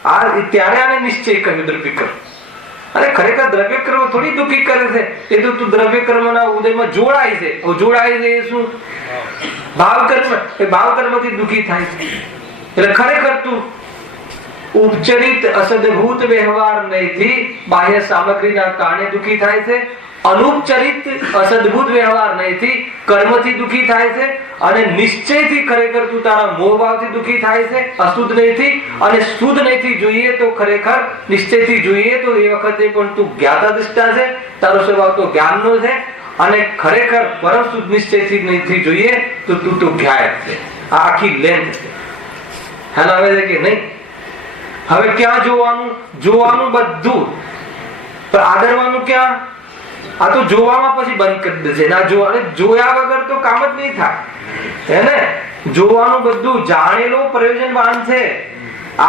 આ ત્યારે આને નિશ્ચય કહ્યું, દ્રવ્ય કર્મ. અરે ખરેખર દ્રવ્ય કર્મ થોડી દુઃખી કરે છે. એ તો તું દ્રવ્ય કર્મના ઉદયમાં જોડાય છે. જોડાય છે એ શું? ભાવ કર્મ. એ ભાવ કર્મથી દુઃખી થાય છે. એટલે ખરેખર તું ઉપચરિત અસદભૂત વ્યવહાર નહીંથી બાહ્ય સામગ્રીના કારણે દુઃખી થાય છે. અનુપચરિત અસદભૂત વ્યવહાર નહીંથી કર્મથી દુઃખી થાય છે. અને નિશ્ચયથી ખરેખર તું તારા મોહભાવથી દુઃખી થાય છે, અશુદ્ધ નહીંથી. અને શુદ્ધ નહીંથી જોઈએ તો ખરેખર નિશ્ચયથી જોઈએ તો એ વખતે પણ તું જ્ઞાતા દૃષ્ટા છે, તારો સ્વભાવ તો જ્ઞાનનો છે. અને ખરેખર પરમ શુદ્ધ નિશ્ચયથી નહીંથી જોઈએ તો તું તો જ્ઞાયક છે. આ આખી લેન્થ છે. ખ્યાલ આવે છે કે નહીં? હવે ક્યાં જોવાનું? જોવાનું બધું, પણ આદરવાનું ક્યાં? આ તો જોવામાં પછી બંધ કરી દેશે. જોયા વગર તો કામ જ નહીં થાય. હે ને? જોવાનું બધું જાણેલો પ્રયોજનવાન છે,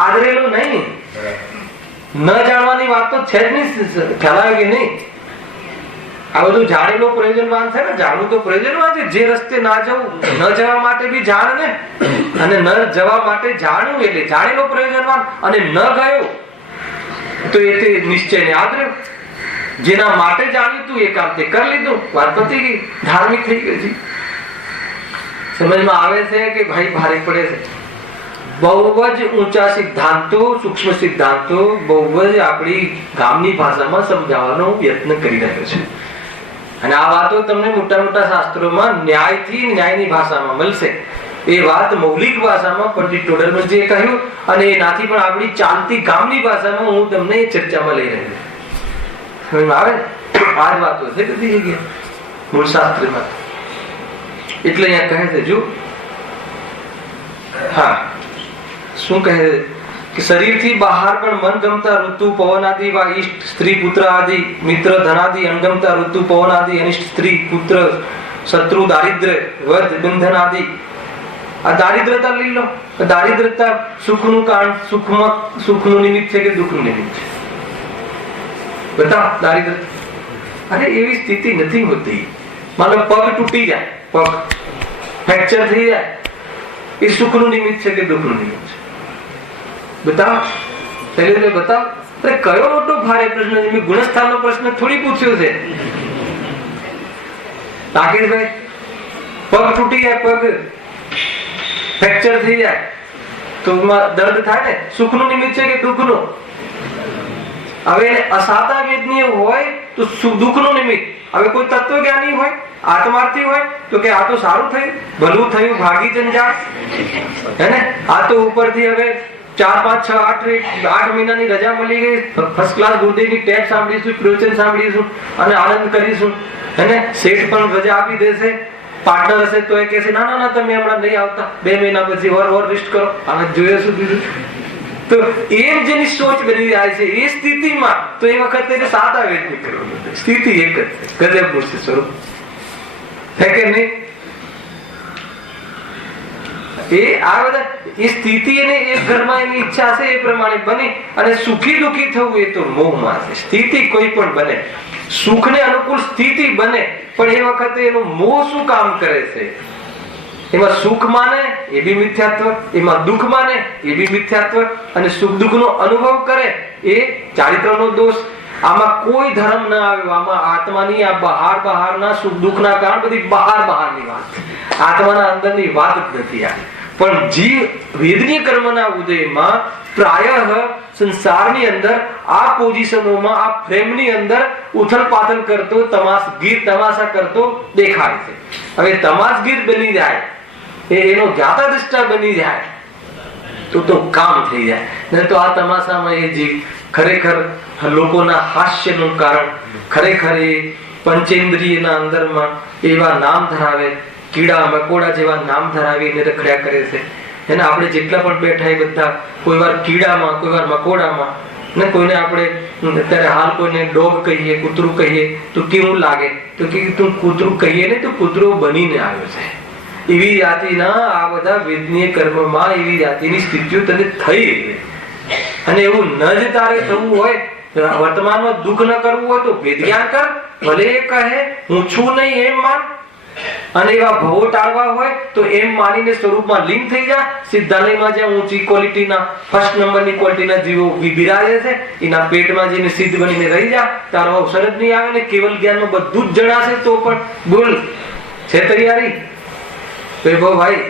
આદરેલો નહીં. ન જાણવાની વાત તો છે જ નહીં. ખ્યાલ આવે કે નહીં? આ બધું જાણેલો પ્રયોજનવાન છે ને. જાણવું તો પ્રયોજનવાન છે. જે રસ્તે ના જવું, ન જવા માટે બી જાણ ને, અને ન જવા માટે જાણવું એટલે જાણેલો પ્રયોજનવાન. અને ન ગયો તો એ નિશ્ચય ને આદર્યો. જેના માટે જાણ્યું તું એ કામ તે કરી લીધું, વાત પતી ગઈ, ધાર્મિક થઈ ગઈ. સમજમાં આવે છે કે ભાઈ ભારે પડે છે. બહુ જ ઊંચા સિદ્ધાંતો, સૂક્ષ્મ સિદ્ધાંતો બહુ જ આપણી ગામની ભાષામાં સમજાવવાનો યત્ન કરી રહ્યો છે. અને આ વાતો તમને મોટા મોટા શાસ્ત્રોમાં ન્યાયની ભાષામાં મળશે. એ વાત મૌલિક ભાષામાં પંડિત ટોડરમલજીએ કહ્યું, અને એનાથી પણ આપણી ચાલતી ગામની ભાષામાં હું તમને ચર્ચામાં લઈ રહ્યો છું. આવે આ જ વાતો છે બધી જગ્યાએ મૂળ શાસ્ત્રમાં. એટલે અહીંયા કહે છે જો હા, શું કહે કે શરીરથી બહાર પણ મનગમતા ઋતુ પવન આદિ વા ઈષ્ટ સ્ત્રી પુત્ર આદિ મિત્ર ધનાદિ અણગમતા ઋતુ પવન આદિ અનિષ્ટ સ્ત્રી પુત્ર શત્રુ દારિદ્ર્ય વર્ધ બંધન આદિ. આ દારિદ્રતા લઈ લો. દારિદ્રતા સુખનું કારણ, સુખનું નિમિત્ત છે કે દુઃખનું નિમિત્ત છે? બતાવ. દારિદ્ર અરે એવી સ્થિતિ નથી હોતી. માનો પગ તૂટી જાય, પગ ફ્રેક્ચર થઈ જાય, એ સુખનું નિમિત્ત છે કે દુઃખનું નિમિત્ત છે? બતાવ. બતાવ. અરે કયો મોટો ભારે પ્રશ્ન છે? મેં ગુણસ્થાનનો પ્રશ્ન થોડી પૂછ્યો છે. રાકેશભાઈ, પગ તૂટી જાય, પગ ફ્રેક્ચર થઈ જાય તો દર્દ થાય ને? સુખનું નિમિત્ત છે કે દુઃખનું? હવે અસાધા વેદનીય હોય તો દુઃખનું નિમિત્ત. હવે કોઈ તત્વજ્ઞાની હોય, આત્માર્થી હોય તો કે આ તો સારું થયું, ભલું થયું, ભાગી જંજાળ, હે ને? આ તો ઉપરથી હવે 4, 5, 6, 8 મહિનાની રજા મળી ગઈ, ફર્સ્ટ ક્લાસ ગુરુદેવની ટેપ સાંભળીશું, પ્રવચન સાંભળીશું અને આનંદ કરીશું, હે ને? શેઠ પણ રજા આપી દેશે. પાર્ટનર હશે તો એ કહેશે ના ના ના તમે હમણાં નહીં આવતા, 2 મહિના પછી ઓર રિસ્ટ કરો, આને જોઈએ શું બીજું. તો એમ જેની સોચ બની જાય છે એ સ્થિતિમાં તો એ વખતે એને સાદા વેદ નહીં કરવાનું. સ્થિતિ એક જ છે, ગજબનું છે સ્વરૂપ, હે કે નહીં? એ આ બધા એ સ્થિતિ એને એક ઘરમાં એની ઈચ્છા છે એ પ્રમાણે બની અને સુખી દુઃખી થવું એ તો મોહમાં છે. સ્થિતિ કોઈ પણ બને, સુખને અનુકૂળ સ્થિતિ બને, પણ એ વખતે એનું મોહ શું કામ કરે છે? એમાં સુખ માને એ બી મિથ્યાત્વ, એમાં દુઃખ માને એ બી મિથ્યાત્વ, અને સુખ દુઃખનો અનુભવ કરે એ ચારિત્રનો દોષ. આમાં કોઈ ધર્મ ના આવ્યો. આમાં આત્માની આ બહારના સુખ દુઃખના કારણ બધી બહારની વાત, આત્માના અંદરની વાત જ નથી આ. પણ જીવ વેદનીય કર્મના ઉદયમાં પ્રાયઃ સંસારની અંદર આ પોઝિશનોમાં, આ ફ્રેમની અંદર ઉથલ-પાથલ કરતો, તમાશા કરતો દેખાય છે. હવે તમાશગીર બની જાય, એનો જ્ઞાતા દ્રષ્ટા બની જાય તો કામ થઈ જાય. નહીં તો આ તમાશામાં એ જીવ ખરેખર લોકોના હાસ્યનું કારણ, ખરેખર એ પંચેન્દ્રિયના અંદરમાં એવા નામ ધરાવે, કીડા મકોડા જેવા નામ ધરાવીને રખડ્યા કરે છે. એને આપણે જેટલા પણ બેઠા એ બધા કોઈ વાર કીડામાં, કોઈ વાર મકોડામાં, ને કોઈને આપણે અત્યારે હાલ કોઈને ડોગ કહીએ, કૂતરું કહીએ તો કેવું લાગે? તો કે તું કૂતરું કહીએ ને તો કૂતરો બનીને આવ્યો છે. એવી જાતિના આ બધા વેદનીય કર્મમાં એવી જાતિની સ્થિતિઓ તને થઈ. અને એવું ન જ તારે થવું હોય, વર્તમાનમાં દુઃખ ન કરવું હોય તો વેદજ્ઞાન કર. ભલે એ કહે હું છું નહીં એમ માન, અને એવા ભવો ટાળવા હોય તો એમ માનીને સ્વરૂપમાં લીન થઈ જા. સિદ્ધાલયમાં જ્યાં ઊંચી ક્વોલિટીના, ફર્સ્ટ નંબરની ક્વોલિટીના જીવો બિરાજે છે એના પેટમાં જઈને સિદ્ધ બનીને રહી જા. તારો અવસર જ નહીં આવે ને કેવલ જ્ઞાનમાં બધું જ જણાશે તો પણ બોલ, છે તૈયારી? ભાઈ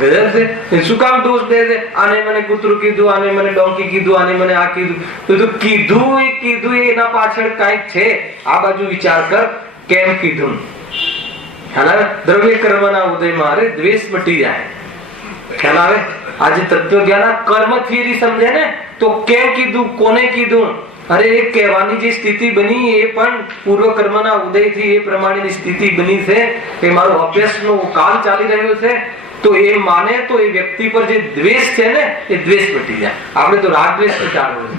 ગજબ છે. શું કામ દોષ દે છે? આને મને કૂતરું કીધું, આને મને ડોંકી કીધું, આને મને આ કીધું. તો કીધું એના પાછળ કાંઈક છે. આ બાજુ વિચાર કર, કેમ કીધું? ખ્યાલ આવે? દ્રવ્ય કર્મના ઉદયમાં અરે દ્વેષ મટી જાય. ખ્યાલ આવે? આજે તત્વજ્ઞાન કર્મ થિયરી સમજે ને તો કેમ કીધું, કોને કીધું, અરે એ કહેવાની જે સ્થિતિ બની એ પણ પૂર્વ કર્મના ઉદયથી એ પ્રમાણેની સ્થિતિ બની છે કે મારો અભ્યાસનો કાળ ચાલી રહ્યો છે. તો એ માને તો એ વ્યક્તિ પર જે દ્વેષ છે ને એ દ્વેષ મટી જાય. આપણે તો રાગ દ્વેષ ઘટાડવો છે.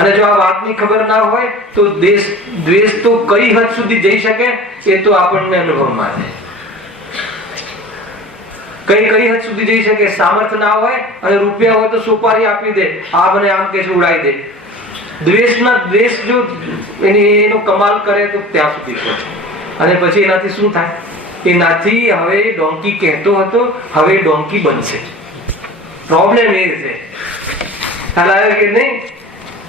અને જો આ વાતની ખબર ના હોય તો દ્વેષ તો કઈ હદ સુધી જઈ શકે એ તો આપણને અનુભવમાં છે. કઈ હદ સુધી જઈ શકે? સામર્થ્ય ના હોય અને રૂપિયા હોય તો સોપારી આપી દે, આ મને આમ કે છે ઉડાઈ દે. દ્વેષ જો એનો કમાલ કરે તો ત્યાં સુધી પહોંચે. અને પછી એનાથી શું થાય? એનાથી હવે ડોંકી કહેતો હતો, હવે ડોંકી બનશે. પ્રોબ્લેમ એ છે. ખ્યાલ આવે કે નહીં?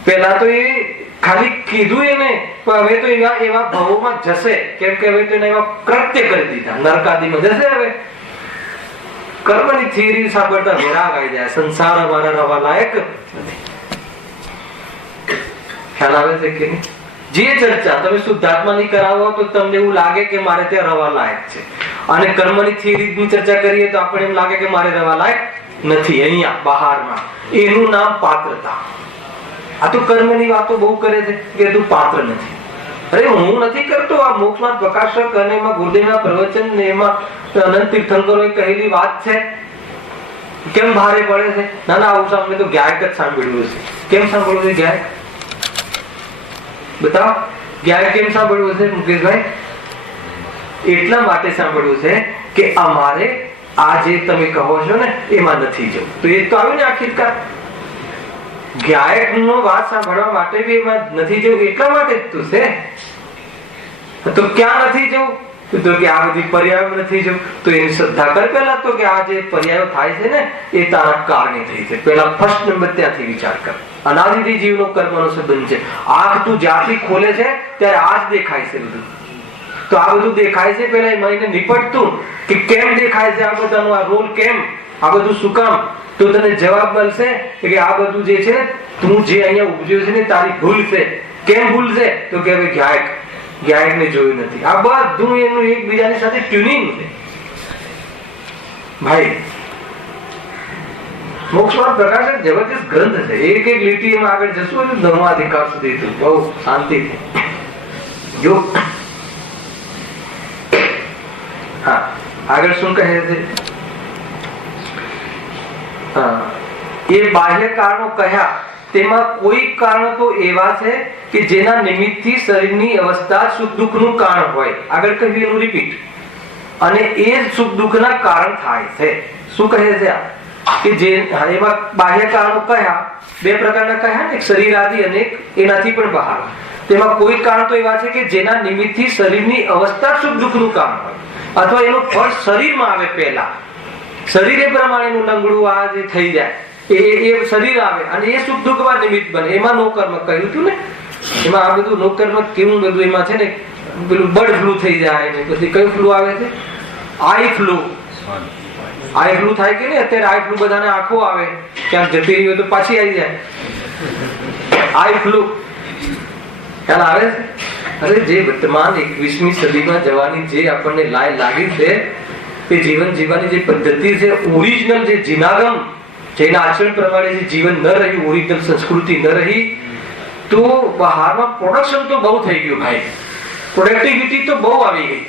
પેલા તો એ ખાલી કીધું એને, પણ હવે તો એવા ભાવોમાં જશે. કેમ કે હવે તો એને એવા કૃત્ય કરી દીધા, નરકાદીમાં જશે. હવે કર્મની થિયરી સાંભળતા વિરાગ આવી જાય. સંસાર અમારા રવા લાયક નથી. ખ્યાલ આવે છે કે નહીં? જે ચર્ચા તમે શુદ્ધાત્માની કરાવો તો તમને એવું લાગે કે મારે ત્યાં રવા લાયક છે, અને કર્મની થિયરીની ચર્ચા કરીએ તો આપણને એમ લાગે કે મારે રવા લાયક નથી. અહીંયા બહારમાં એનું નામ પાત્રતા. આ તો કર્મની વાતો બહુ કરે છે કે તું પાત્ર નથી. અરે હું નથી કરતો, આ મોક્ષમાં પ્રકાશક અને એમાં ગુરુદેવના પ્રવચન ને એમાં અનંત તીર્થંકરોએ કહેલી વાત છે, કેમ ભારે પડે છે? ના ના, આવું સાંભળે તો ગાયક જ સાંભળ્યું છે. કેમ સાંભળવું છે ગાયક? બતાવો, ગાયક કેમ સાંભળવું છે મુકેશભાઈ? એટલા માટે સાંભળવું છે કે અમારે આ જે તમે કહો છો ને એમાં નથી જવું. તો એ તો આવ્યું ને આખિરકાર, ગાયક નો વાત સાંભળવા માટે બી એમાં નથી જવું, એટલા માટે જ તો છે. તો ક્યાં નથી જવું? તો કે આ બધી પર્યાયો નથી જવું. તો એની શ્રદ્ધા કર પેલા તો કે આ જે પર્યાયો થાય છે ને એ તારા કારણે થઈ છે. પેલા ફર્સ્ટ નંબર ત્યાંથી વિચાર કર. અનાદિથી જીવનો કર્મનો સંબંધ છે. આંખ તું જ્યાંથી ખોલે છે ત્યારે આ જ દેખાય છે બધું. તો આ બધું દેખાય છે, પેલા મને નિપટતું કે કેમ દેખાય છે આ બધાનો, આ રોલ કેમ, આ બધું શું કામ? તો તને જવાબ મળશે કે આ બધું જે છે તું જે અહીંયા ઉપજ્યો છે ને તારી ભૂલ છે. કેમ ભૂલ છે? તો કે હવે ગાયક ને જોયું નથી. આ બધું એનું એકબીજાની સાથે ટ્યુનિંગ છે ભાઈ. મોક્ષમાં પ્રકાશક જબરજસ્ત ગ્રંથ છે. એક એક લીટી એમાં આગળ જશું ને ધર્માધિકાર સુધી તો બહુ શાંતિથી જો. હા, આગળ શું કહે છે? એ બાહ્ય કારણો કહ્યા તેમાં કોઈ કારણો તો એવા છે કે જેના નિમિત્તથી શરીરની અવસ્થા સુખ દુઃખનું કારણ હોય. આગળ કહ્યું એનું રિપીટ. અને એ જ સુખ દુઃખના કારણ થાય છે. શું કહે છે આ? કે જે એમાં બાહ્ય કારણો કહ્યા, બે પ્રકારના કહ્યા ને, એક શરીર આદિ અને એનાથી પણ બહાર. તેમાં કોઈ કારણ તો એવા છે કે જેના નિમિત્તથી શરીરની અવસ્થા સુખ દુઃખનું કારણ હોય, અથવા એનું ફળ શરીરમાં આવે. પહેલા શરીરે પ્રમાણેનું લંગડું આ જે થઈ જાય એ શરીર આવે અને એ સુખ દુઃખમાં નિમિત્ત બને. એમાં નો કર્મ કહ્યું હતું ને, એમાં આ બધું નો કર્મ કેવું બધું એમાં છે ને, પેલું બર્ડ ફ્લુ થઈ જાય ને પછી કયું ફ્લુ આવે છે? આઈ ફ્લુ. આઈ ફ્લુ થાય કે નહીં? અત્યારે આઈ ફ્લુ બધાને આંખો આવે, ક્યાંક જતી રહી હોય તો પાછી આવી જાય. આઈ ફ્લુ ખ્યાલ આવે છે? અરે જે વર્તમાન 21મી સદીમાં જવાની જે આપણને લાય લાગી છે, તે જીવન જીવવાની જે પદ્ધતિ છે, ઓરિજિનલ જે જીનાગમ, જેના આચરણ પ્રમાણે જે જીવન ન રહ્યું, ઓરિજિનલ સંસ્કૃતિ ન રહી, તો બહારમાં પ્રોડક્શન તો બહુ થઈ ગયું ભાઈ, પ્રોડક્ટિવિટી તો બહુ આવી ગઈ,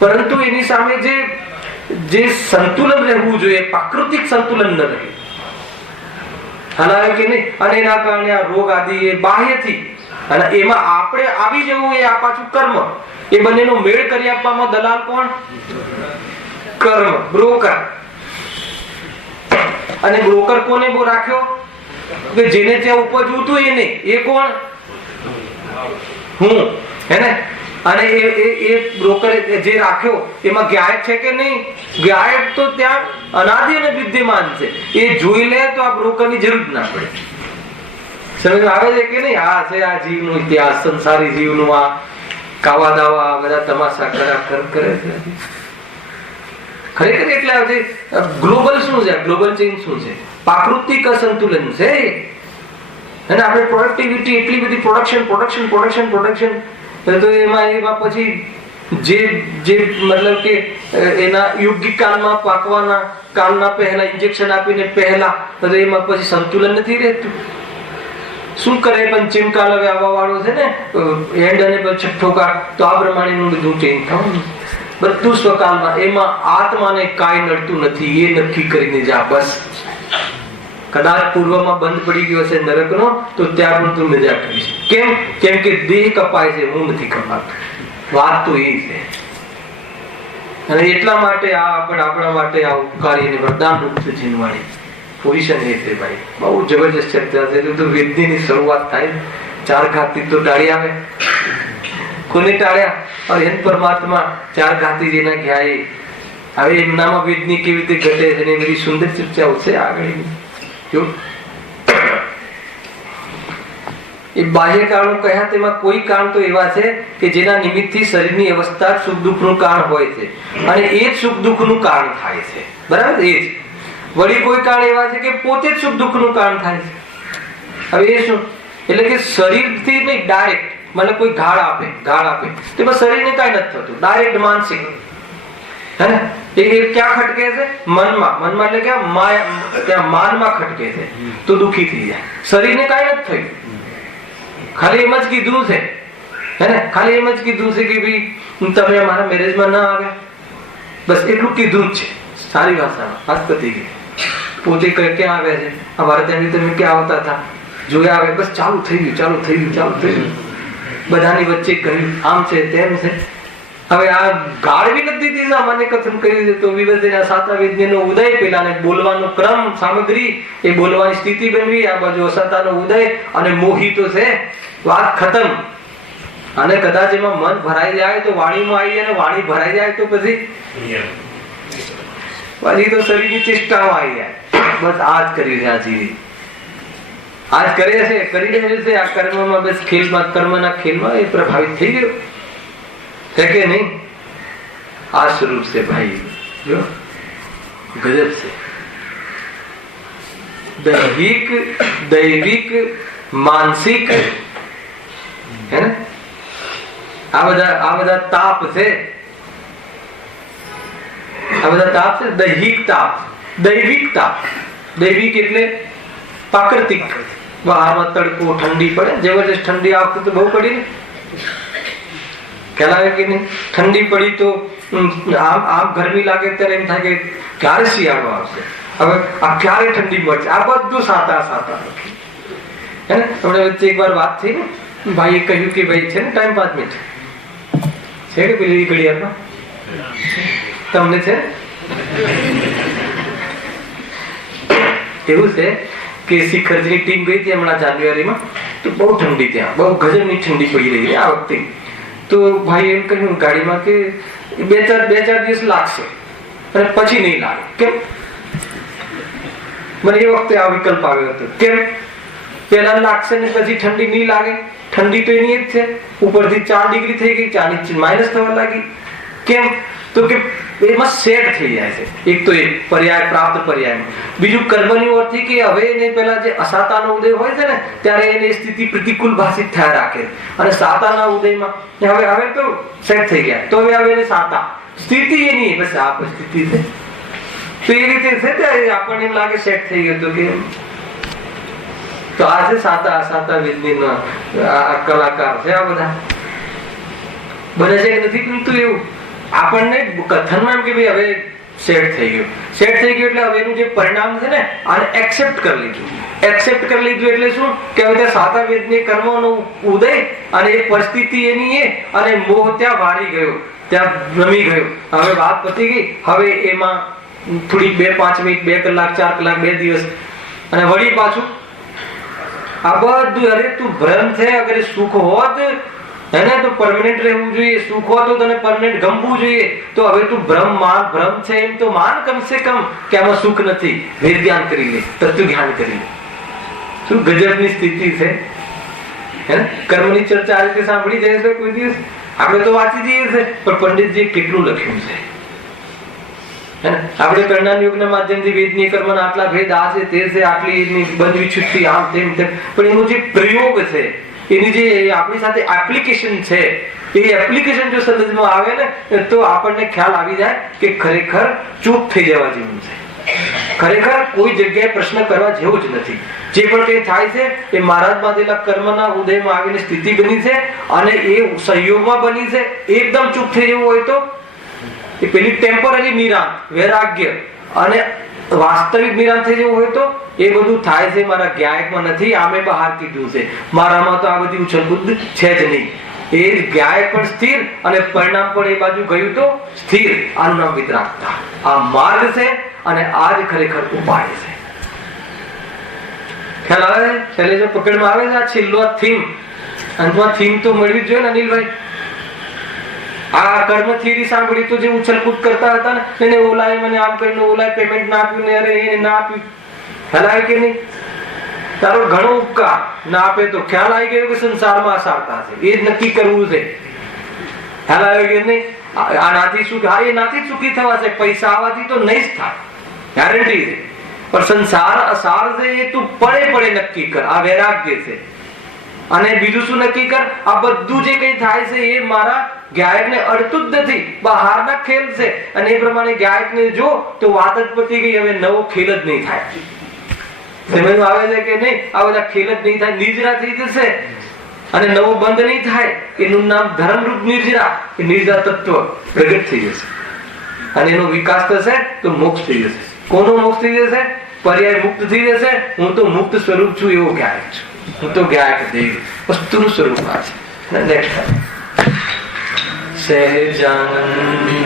પરંતુ એની સામે જે સંતુલન રહેવું જોઈએ, પ્રાકૃતિક સંતુલન ન રહ્યું. હાલાકી કે નહીં, અને એના કારણે આ રોગ આદિ એ બાહ્યથી, અને એમાં આપણે આવી જવું એ આ પાછું કર્મ. એ બંનેનો મેળ કરી આપવામાં દલાલ કોણ? કર્મ, બ્રોકર. અને બ્રોકર કોને બહુ રાખ્યો? કે જેને ત્યાં ઉપજવું હતું એને. એ કોણ? હું. હે ને? અને એ બ્રોકર જે રાખ્યો એમાં ગાયક છે કે નહીં? ગાયક તો ત્યાં અનાદિ અને વિદ્યમાન છે. એ જોઈ લે તો આ બ્રોકરની જરૂર ના પડે. સમજ આવે છે કે નહીં? આ છે આ જીવનો ઇતિહાસ, સંસારી જીવનું આ કાવા દાવા બધા તમાશા કરે છે. ખરેખર એટલે ગ્લોબલ શું છે? ગ્લોબલ ચેન્જ શું છે? પ્રાકૃતિક અસંતુલન છે. અને આપણે પ્રોડક્ટિવિટી એટલી બધી પ્રોડક્શન તો એમાં પછી જે મતલબ કે એના યોગિક કાળમાં પાકવાના કાળના પહેલા ઇન્જેક્શન આપીને પહેલા તો એમાં પછી સંતુલન નથી રહેતું. શું કરે? પંચમ કાળ હવે આવવા વાળો છે ને, એન્ડ અને છઠ્ઠો કાળ, તો આ પ્રમાણેનું બધું ચેન્જ થવાનું. બધું સ્વકાલમાં. એમાં આત્માને કાંઈ નડતું નથી, એ નક્કી કરીને જા બસ. કદાચ પૂર્વમાં બંધ પડી ગયો છે નરકનો, તો ત્યાં પણ તું મજા કરીશ. કેમ કે દેહ કપાય છે, હું નથી કપાતો. વાત તો એ છે. અને એટલા માટે આપણા માટે આ ઉપકારી અને વરદાન રૂપ છે જીનવાણી પોઝિશન એ છે ભાઈ. બહુ જબરજસ્ત ચર્ચા છે. તો વેદની શરૂઆત થાય, 4 ઘાતી તો ટાળી આવે. કોને ટાળ્યા? અર્યન પરમાત્મા 4 ઘાતી જેના ગયા એ. હવે એમનામાં વેદની કેવી રીતે ઘટે છે ને બધી સુંદર ચર્ચાઓ છે આગળ. જો એ બાહ્ય કારણો કહ્યા, તેમાં કોઈ કારણ તો એવા છે કે જેના નિમિત્તથી શરીરની અવસ્થા સુખ દુઃખનું કારણ હોય છે, અને એ જ સુખ દુઃખનું કારણ થાય છે. બરાબર? એ જ. વળી કોઈ કારણ એવા છે કે પોતે જ સુખ દુઃખનું કારણ થાય છે. હવે એ શું? એટલે કે શરીરથી નહીં, ડાયરેક્ટ મને કોઈ ઘાળ આપે તો બસ શરીરને કાંઈ નથી થતું, ડાયરેક્ટ માનસિક. હે ને? એ ક્યાં ખટકે છે? મનમાં એટલે કે ત્યાં માનમાં ખટકે છે તો દુઃખી થઈ જાય. શરીરને કાંઈ નથી થયું, ખાલી એમ જ કીધું છે હે ને, ખાલી એમ જ કીધું છે કે ભાઈ તમે અમારા મેરેજમાં ના આવ્યા, બસ એટલું કીધું જ છે સારી ભાષામાં. વાત પતી ગઈ. પોતે ક્યાં આવ્યા છે, અમારે ત્યાંથી તમે ક્યાં આવતા હતા, જોયા આવે, બસ ચાલુ થઈ ગયું. બધાની વચ્ચે કહ્યું આમ છે તેમ છે. હવે આ ગાળવી નથી દીધી, સામાન્ય કથન કરી દે તો વિવર્તના સાતા વેદનો ઉદય, પેલાને બોલવાનો ક્રમ સામગ્રી, એ બોલવાની સ્થિતિ બનવી, આ બાજુ અસાતાનો ઉદય અને મોહી તો છે, વાત ખતમ. અને કદાચ એમાં મન ભરાઈ જાય તો વાણીમાં આવી જાય, વાણી ભરાઈ જાય તો પછી તો શરીરની ચેષ્ટામાં આવી જાય. બસ આ જ કર્યું છે આ જીવી, આ જ કરે છે, કરી રહ્યું છે. આ કર્મમાં બસ ખેલમાં, કર્મના ખેલમાં એ પ્રભાવિત થઈ ગયો છે કે નહીં? આ સ્વરૂપ છે ભાઈ, જો ગજબ છે. દૈવિક માનસિક હે ને, આ બધા તાપ છે. આ બધા તાપ છે. દૈહિક તાપ, દૈવિક તાપ. દૈવિક એટલે પ્રાકૃતિક. બહારમાં તડકો, ઠંડી પડે, જબરજસ્ત ઠંડી આ વખતે તો બહુ પડી ને, ખ્યાલ આવે કે નહીં? ઠંડી પડી તો આમ ગરમી લાગે ત્યારે એમ થાય કે ક્યારે શિયાળો આવશે, હવે આ ક્યારે ઠંડી મળશે. આ બધું સાતા હે ને. હમણાં વચ્ચે એક વાર વાત થઈ ને, ભાઈએ કહ્યું કે ભાઈ છે ને ટાઈમ 5 મિનિટ છે કે પેલી ઘડિયાળમાં તમને છે એવું છે કે શિખરજીની ટીમ ગઈ હતી હમણાં જાન્યુઆરીમાં, તો બહુ ઠંડી, ત્યાં બહુ ગજબની ઠંડી પડી રહી આ વખતે. તો ભાઈ એમ કહ્યું ગાડીમાં કે બે ચાર દિવસ લાગશે અને પછી નહીં લાગે. કેમ? મને એ વખતે આ વિકલ્પ આવ્યો હતો. કેમ? પહેલા લાગશે ને પછી ઠંડી નહીં લાગે. ઠંડી તો એની જ છે, ઉપરથી 4 ડિગ્રી થઈ ગઈ, 4 માઇનસ થવા લાગી. કેમ? તો કે એમાં સેટ થઈ જાય છે. એક તો એ પર્યાય, પ્રાપ્ત પર્યાય. બીજું કર્મની ઓરથી કે હવે એને પેલા જે અસાતાનો ઉદય હોય છે ને, ત્યારે એની સ્થિતિ પ્રતિકૂળ ભાષિત થયા રાખે, અને સાતાના ઉદયમાં હવે તો સેટ થઈ ગયા, તો હવે એને સાતા સ્થિતિ એની બસ આ પરિસ્થિતિ છે. તો એ રીતે છે ત્યારે આપણને એમ લાગે સેટ થઈ ગયું. તો કે તો આ છે સાતા અસાતા વિજ્ઞાનના કલાકાર છે. આ બધા બને છે કે નથી બનતું એવું આપણને કથનમાં એમ કે ભાઈ હવે સેટ થઈ ગયું. સેટ થઈ ગયું એટલે હવે એનું જે પરિણામ છે ને, આને એક્સેપ્ટ કરી લીધું. એક્સેપ્ટ કરી લીધું એટલે શું કે હવે ત્યાં સાતા વેદની કર્મોનો ઉદય અને એ પરિસ્થિતિ એની એ, અને મોહ ત્યાં વારી ગયો, ત્યાં રમી ગયો. હવે વાત પતી ગઈ. હવે એમાં થોડી 2-5 મિનિટ, 2 કલાક, 4 કલાક, 2 દિવસ, અને વળી પાછું આ બધું. અરે તું ભ્રમ છે, અગર સુખ હોત એને તો પરમેનન્ટ રહેવું જોઈએ, સુખ હોત તો તને પરમેનન્ટ ગમવું જોઈએ. તો હવે તું ભ્રમ છે એમ તો માન કમસે કમ કે આમાં સુખ નથી. વેદ જ્ઞાન કરી લે, તત્વ જ્ઞાન કરી લે. શું ગજબની સ્થિતિ છે હે. કર્મની ચર્ચા આ રીતે સાંભળી જાય છે કોઈ દિવસ? આપણે તો વાંચી જઈએ છે, પણ પંડિતજી કેટલું લખ્યું છે હે ને. આપણે કરણાન યોગના માધ્યમથી વેદની કર્મના આટલા ભેદ, આ છે તે છે, આટલી એની બંધ વિશુદ્ધિ, આમ તેમ તેમ, પણ એનો જે પ્રયોગ છે, એની જે આપણી સાથે એપ્લિકેશન છે, એ એપ્લિકેશન જો સમજમાં આવે ને, તો આપણને ખ્યાલ આવી જાય કે ખરેખર ચૂપ થઈ જવા જેવું છે. ખરેખર કોઈ જગ્યાએ પ્રશ્ન કરવા જેવું જ નથી. જે પણ કંઈ થાય છે એ મહારાજ બાંધેલા કર્મના ઉદયમાં આવીને સ્થિતિ બની છે, અને એ સંયોગમાં બની છે. એકદમ ચૂપ થઈ જવું હોય તો એ પેલી ટેમ્પરરી નિરાંત, વૈરાગ્ય, અને વાસ્તવિક નિરાંત થઈ જવું હોય તો એ બધું થાય છે મારા જ્ઞાયકમાં નથી. આમે બહાર કીધું છે, મારામાં તો આ બધી ઉછળકૂદ છે જ નહીં. એ જ્ઞાયક પણ સ્થિર, અને પરિણામ પણ એ બાજુ ગયું તો સ્થિર. આનું નામ વિતરાગતા. આ માર્ગ છે, અને આ જ ખરેખર ઉપાય છે. ખ્યાલ આવે છે? છેલ્લે જો પકડમાં આવે છે આ છેલ્લો થીમ, અંતમાં થીમ તો મળવી જ જોઈએ ને અનિલભાઈ. આ કર્મ થિયરી સાંભળી તો જે ઉછલકૂદ કરતા હતા ને, એને ઓલાએ મને આમ કરીને, ઓલાએ પેમેન્ટ ના આપ્યું ને, અરે એને ના આપ્યું, હલાય કે નહીં? તારો ઘણો ઉપકાર ના આપે તો ખ્યાલ આવી ગયો કે સંસારમાં અસારતા છે, એ જ નક્કી કરવું છે. ખ્યાલ આવ્યો કે નહીં? આનાથી સુખ, હા એ નાથી સુખી થવાશે, પૈસા આવવાથી તો નહીં જ થાય, ગેરંટી છે. પણ સંસાર અસાર છે એ તું પડે નક્કી કર. આ વૈરાગ્ય છે. અને બીજું શું નક્કી કર? આ બધું જે કઈ થાય છે એ મારા ગાયકને અડતું જ નથી, બહારના ખેલ છે. અને એ પ્રમાણે ગાયકને જો તો વાત જ પતી ગઈ. હવે નવો ખેલ જ નહીં થાય. સમજમાં આવે છે કે નહીં? આ બધા ખેલ જ નહીં થાય, નિજરા થઈ જશે. અને નવો બંધ નહીં થાય એનું નામ ધર્મરૂપ નિર્જરા. એ નિર્જરા તત્વ પ્રગટ થઈ જશે અને એનો વિકાસ થશે તો મોક્ષ થઈ જશે. કોનો મોક્ષ થઈ જશે? પર્યાય મુક્ત થઈ જશે. હું તો મુક્ત સ્વરૂપ છું એવો જ્ઞાયક છું. હું તો જ્ઞાયક દેવ વસ્તુનું સ્વરૂપ આ છે. નેક્સ્ટ સહેજાનંદ